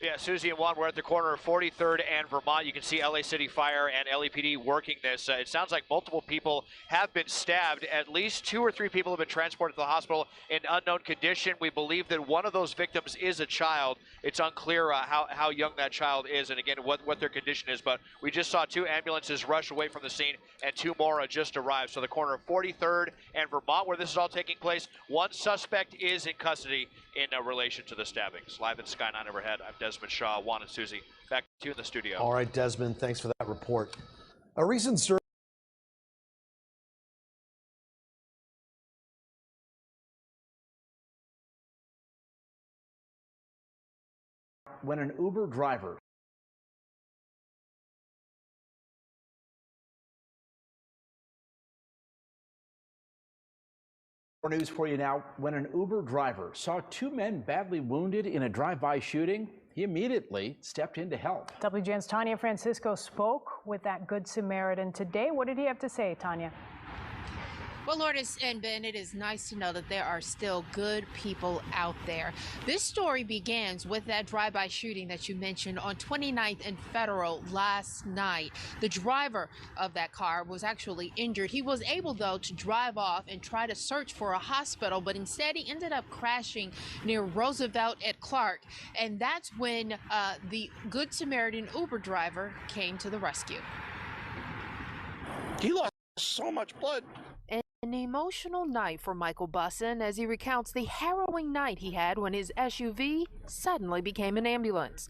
Yeah, Susie and Juan, we're at the corner of 43rd and Vermont. You can see LA City Fire and LAPD working this. It sounds like multiple people have been stabbed. At least 2 or 3 people have been transported to the hospital in unknown condition. We believe that one of those victims is a child. It's unclear how young that child is and, again, what their condition is. But we just saw 2 ambulances rush away from the scene, and 2 more just arrived. So the corner of 43rd and Vermont, where this is all taking place, 1 suspect is in custody in relation to the stabbings. Live at Sky 9 overhead, I'm Desmond Shaw. Juan and Susie, back to you in the studio. All right, Desmond, thanks for that report. A recent survey when an Uber driver More news for you now. When an Uber driver saw 2 men badly wounded in a drive-by shooting, he immediately stepped in to help. WGN's Tanya Francisco spoke with that Good Samaritan today. What did he have to say, Tanya? Well, Lourdes and Ben, it is nice to know that there are still good people out there. This story begins with that drive-by shooting that you mentioned on 29th and Federal last night. The driver of that car was actually injured. He was able, though, to drive off and try to search for a hospital, but instead he ended up crashing near Roosevelt at Clark. And that's when the Good Samaritan Uber driver came to the rescue. He lost so much blood. An emotional night for Michael Bussin as he recounts the harrowing night he had when his SUV suddenly became an ambulance.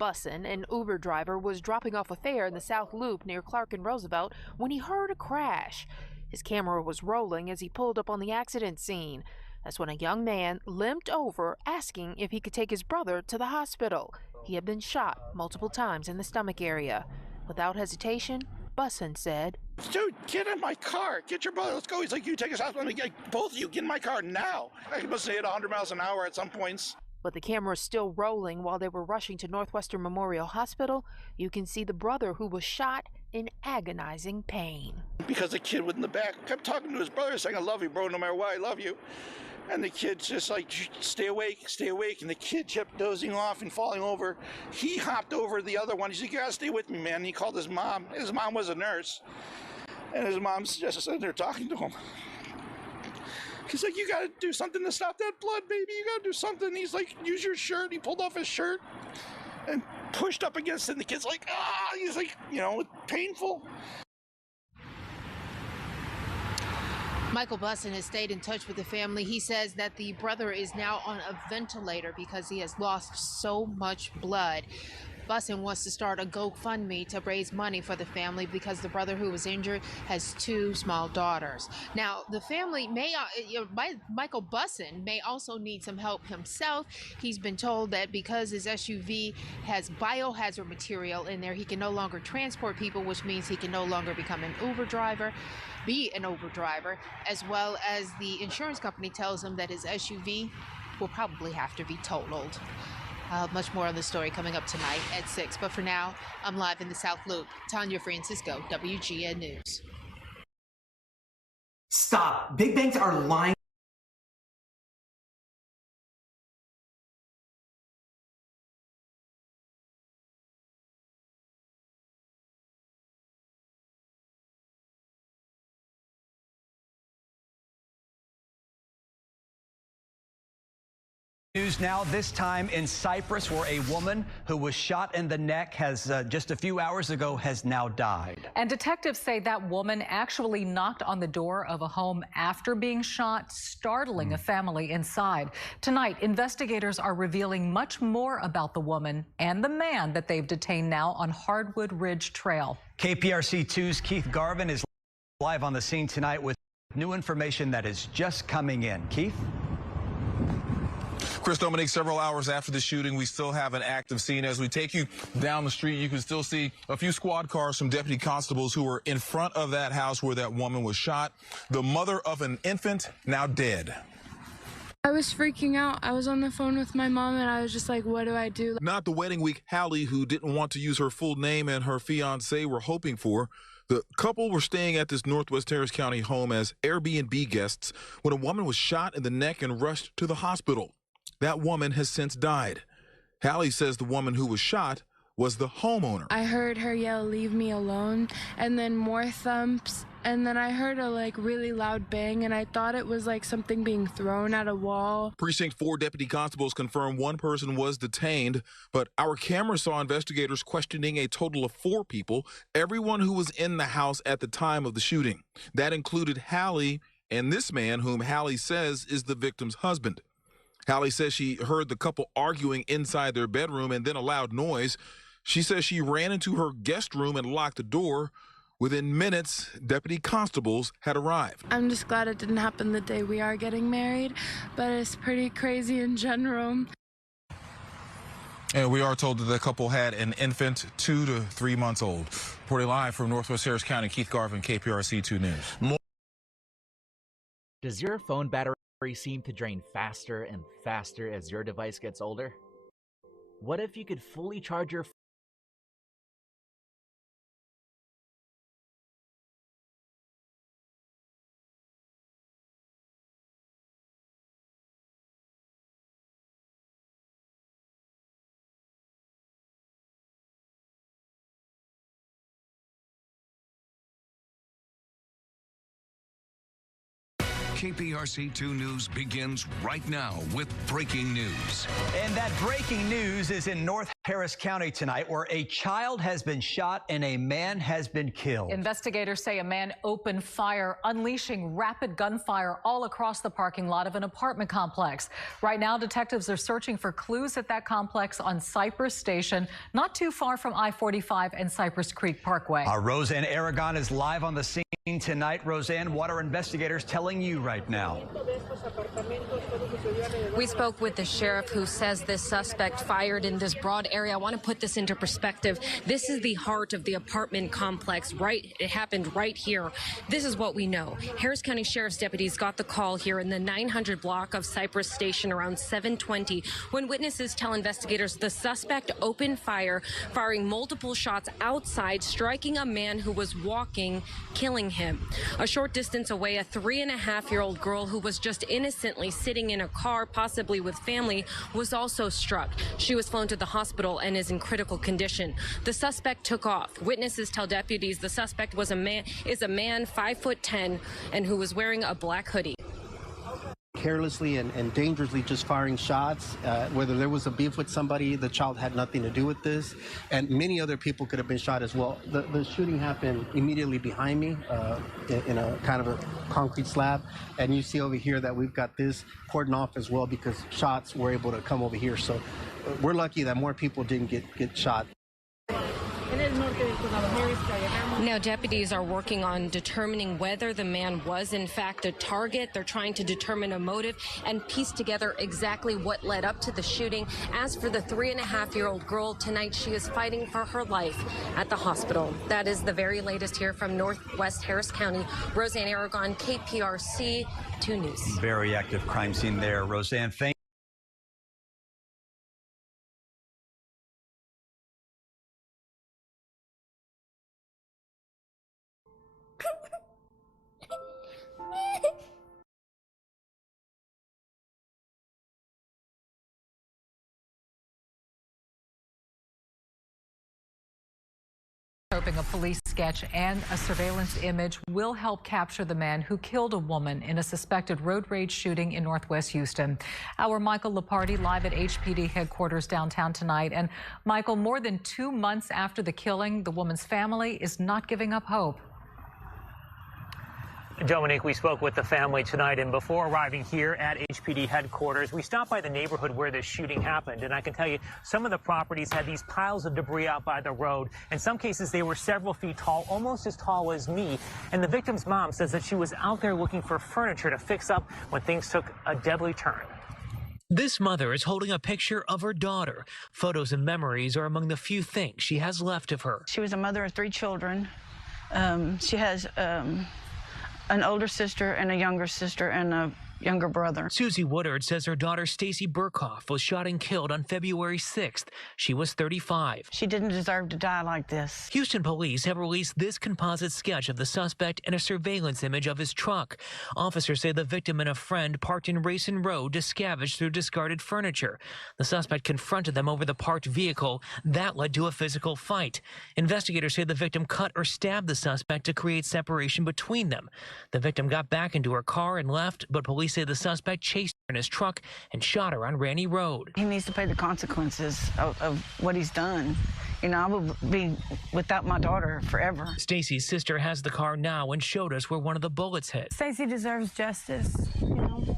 Bussin, an Uber driver, was dropping off a fare in the South Loop near Clark and Roosevelt when he heard a crash. His camera was rolling as he pulled up on the accident scene. That's when a young man limped over asking if he could take his brother to the hospital. He had been shot multiple times in the stomach area. Without hesitation, Bussin said, "Dude, get in my car. Get your brother. Let's go." He's like, "You take us out. Like, both of you get in my car now." I must have hit 100 miles an hour at some points. But the camera is still rolling while they were rushing to Northwestern Memorial Hospital. You can see the brother who was shot in agonizing pain. Because the kid was in the back kept talking to his brother saying, "I love you, bro. No matter what, I love you." And the kid's just like, stay awake, stay awake. And the kid kept dozing off and falling over. He hopped over the other one. He's like, "You gotta stay with me, man." And he called his mom. His mom was a nurse. And his mom's just sitting there talking to him. He's like, "You gotta do something to stop that blood, baby. You gotta do something." He's like, "Use your shirt." He pulled off his shirt and pushed up against it. And the kid's like, "Ah." He's like, painful. Michael Bussin has stayed in touch with the family. He says that the brother is now on a ventilator because he has lost so much blood. Bussin wants to start a GoFundMe to raise money for the family because the brother who was injured has 2 small daughters. Now, the family Michael Bussin may also need some help himself. He's been told that because his SUV has biohazard material in there, he can no longer transport people, which means he can no longer be an Uber driver, as well as the insurance company tells him that his SUV will probably have to be totaled. Much more on the story coming up tonight at 6. But for now, I'm live in the South Loop. Tanya Francisco, WGN News. Stop. Big banks are lying. News now, this time in Cyprus, where a woman who was shot in the neck has just a few hours ago has now died. And detectives say that woman actually knocked on the door of a home after being shot, startling a family inside. Tonight, investigators are revealing much more about the woman and the man that they've detained now on Hardwood Ridge Trail. KPRC 2's Keith Garvin is live on the scene tonight with new information that is just coming in. Keith? Chris Dominique, several hours after the shooting, we still have an active scene. As we take you down the street, you can still see a few squad cars from deputy constables who were in front of that house where that woman was shot. The mother of an infant now dead. I was freaking out. I was on the phone with my mom and I was just like, what do I do? Not the wedding week Hallie, who didn't want to use her full name, and her fiance were hoping for. The couple were staying at this Northwest Harris County home as Airbnb guests when a woman was shot in the neck and rushed to the hospital. That woman has since died. Hallie says the woman who was shot was the homeowner. I heard her yell, leave me alone, and then more thumps, and then I heard a really loud bang, and I thought it was like something being thrown at a wall. Precinct 4 deputy constables confirm one person was detained, but our camera saw investigators questioning a total of 4 people, everyone who was in the house at the time of the shooting. That included Hallie and this man, whom Hallie says is the victim's husband. Hallie says she heard the couple arguing inside their bedroom and then a loud noise. She says she ran into her guest room and locked the door. Within minutes, deputy constables had arrived. I'm just glad it didn't happen the day we are getting married, but it's pretty crazy in general. And we are told that the couple had an infant 2 to 3 months old. Reporting live from Northwest Harris County, Keith Garvin, KPRC 2 News. Does your phone battery seem to drain faster and faster as your device gets older? What if you could fully charge your KPRC 2 News begins right now with breaking news. And that breaking news is in North Harris County tonight, where a child has been shot and a man has been killed. Investigators say a man opened fire, unleashing rapid gunfire all across the parking lot of an apartment complex. Right now, detectives are searching for clues at that complex on Cypress Station, not too far from I-45 and Cypress Creek Parkway. Roseanne Aragon is live on the scene tonight. Roseanne, what are investigators telling you right now? We spoke with the sheriff, who says this suspect fired in this broad area. I want to put this into perspective. This is the heart of the apartment complex. It happened right here. This is what we know. Harris County Sheriff's deputies got the call here in the 900 block of Cypress Station around 7:20 when witnesses tell investigators the suspect opened fire, firing multiple shots outside, striking a man who was walking, killing him. A short distance away, a 3.5-year-old girl who was just innocently sitting in a car, possibly with family, was also struck. She was flown to the hospital and is in critical condition. The suspect took off. Witnesses tell deputies the suspect is a man 5'10" and who was wearing a black hoodie. Carelessly and dangerously just firing shots, whether there was a beef with somebody, the child had nothing to do with this, and many other people could have been shot as well. The shooting happened immediately behind me in a kind of a concrete slab, and you see over here that we've got this cordoned off as well because shots were able to come over here. So we're lucky that more people didn't get shot. Now, deputies are working on determining whether the man was in fact a target. They're trying to determine a motive and piece together exactly what led up to the shooting. As for the 3.5-year-old girl, tonight she is fighting for her life at the hospital. That is the very latest here from Northwest Harris County. Roseanne Aragon, KPRC 2 News. Very active crime scene there, Roseanne. Thank developing a police sketch and a surveillance image will help capture the man who killed a woman in a suspected road rage shooting in Northwest Houston. Our Michael Lepardi live at HPD headquarters downtown tonight. And Michael, more than 2 months after the killing, the woman's family is not giving up hope. Dominique, we spoke with the family tonight, and before arriving here at HPD headquarters, we stopped by the neighborhood where this shooting happened. And I can tell you, some of the properties had these piles of debris out by the road. In some cases, they were several feet tall, almost as tall as me. And the victim's mom says that she was out there looking for furniture to fix up when things took a deadly turn. This mother is holding a picture of her daughter. Photos and memories are among the few things she has left of her. She was a mother of 3 children. She has an older sister and a younger sister and a younger brother. Susie Woodard says her daughter Stacy Burkhoff was shot and killed on February 6th. She was 35. She didn't deserve to die like this. Houston police have released this composite sketch of the suspect and a surveillance image of his truck. Officers say the victim and a friend parked in Racine Road to scavenge through discarded furniture. The suspect confronted them over the parked vehicle. That led to a physical fight. Investigators say the victim cut or stabbed the suspect to create separation between them. The victim got back into her car and left, but police say the suspect chased her in his truck and shot her on Ranny Road. He needs to pay the consequences of what he's done. You know, I will be without my daughter forever. Stacy's sister has the car now and showed us where one of the bullets hit. Stacy deserves justice, you know.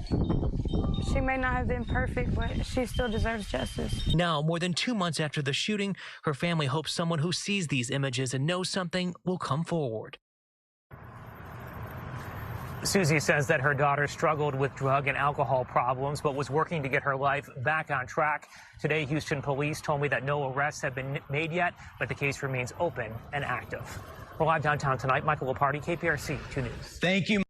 She may not have been perfect, but she still deserves justice. Now, more than 2 months after the shooting, her family hopes someone who sees these images and knows something will come forward. Susie says that her daughter struggled with drug and alcohol problems, but was working to get her life back on track. Today, Houston police told me that no arrests have been made yet, but the case remains open and active. We're live downtown tonight. Michael Lepardi, KPRC 2 News. Thank you.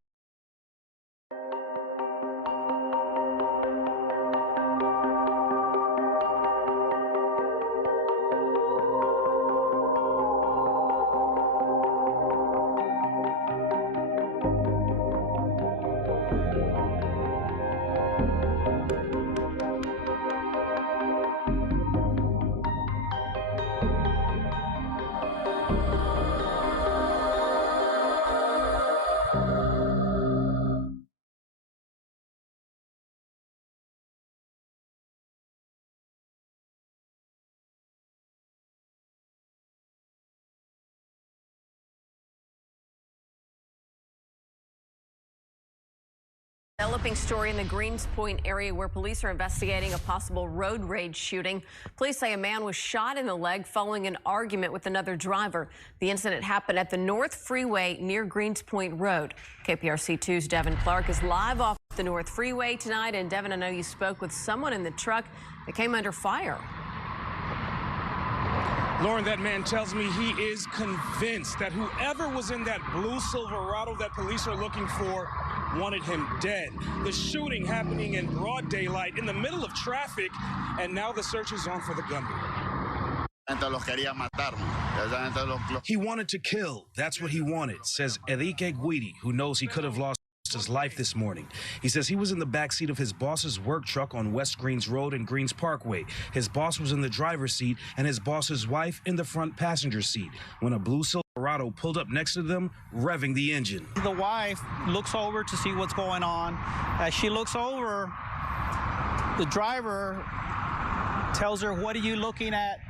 Developing story in the Greens Point area where police are investigating a possible road rage shooting. Police say a man was shot in the leg following an argument with another driver. The incident happened at the North Freeway near Greens Point Road. KPRC 2's Devin Clark is live off the North Freeway tonight. And Devin, I know you spoke with someone in the truck that came under fire. Lauren, that man tells me he is convinced that whoever was in that blue Silverado that police are looking for wanted him dead. The shooting happening in broad daylight in the middle of traffic, and now the search is on for the gunman. He wanted to kill. That's what he wanted, says Enrique Guidi, who knows he could have lost his life this morning. He says he was in the backseat of his boss's work truck on West Greens Road and Greens Parkway. His boss was in the driver's seat and his boss's wife in the front passenger seat when a blue Silverado pulled up next to them, revving the engine. The wife looks over to see what's going on. As she looks over, the driver tells her, "What are you looking at?"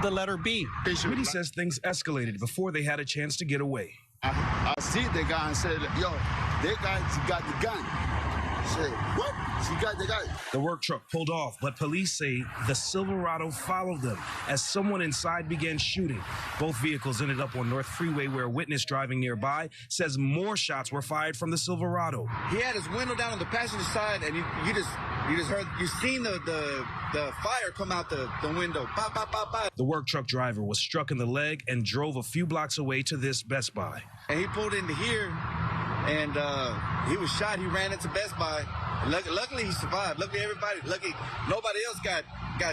The letter B. Guidi says things escalated before they had a chance to get away. I see the guy and said, "Yo, that guy got the gun." I said, "What? She got the gun." The work truck pulled off, but police say the Silverado followed them as someone inside began shooting. Both vehicles ended up on North Freeway, where a witness driving nearby says more shots were fired from the Silverado. He had his window down on the passenger side, and you just heard, you seen the fire come out the window. Pop, pop, pop, pop. The work truck driver was struck in the leg and drove a few blocks away to this Best Buy. And he pulled into here, and he was shot. He ran into Best Buy. Luckily, he survived. Luckily, nobody else got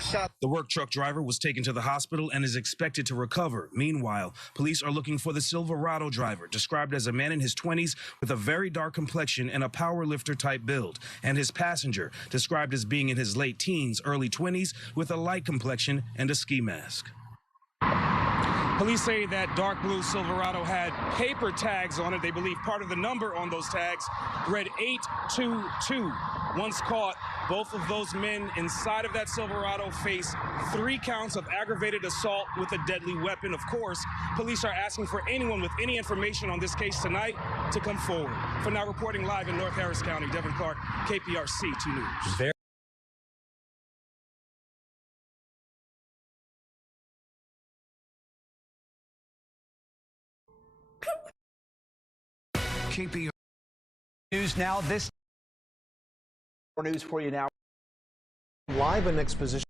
shot. The work truck driver was taken to the hospital and is expected to recover. Meanwhile, police are looking for the Silverado driver, described as a man in his 20s with a very dark complexion and a power lifter type build, and his passenger, described as being in his late teens, early 20s, with a light complexion and a ski mask. Police say that dark blue Silverado had paper tags on it. They believe part of the number on those tags read 822. Once caught, both of those men inside of that Silverado face 3 counts of aggravated assault with a deadly weapon. Of course, police are asking for anyone with any information on this case tonight to come forward. For now, reporting live in North Harris County, Devin Clark, KPRC 2 News. KPRC News now. This more news for you now. Live in exposition.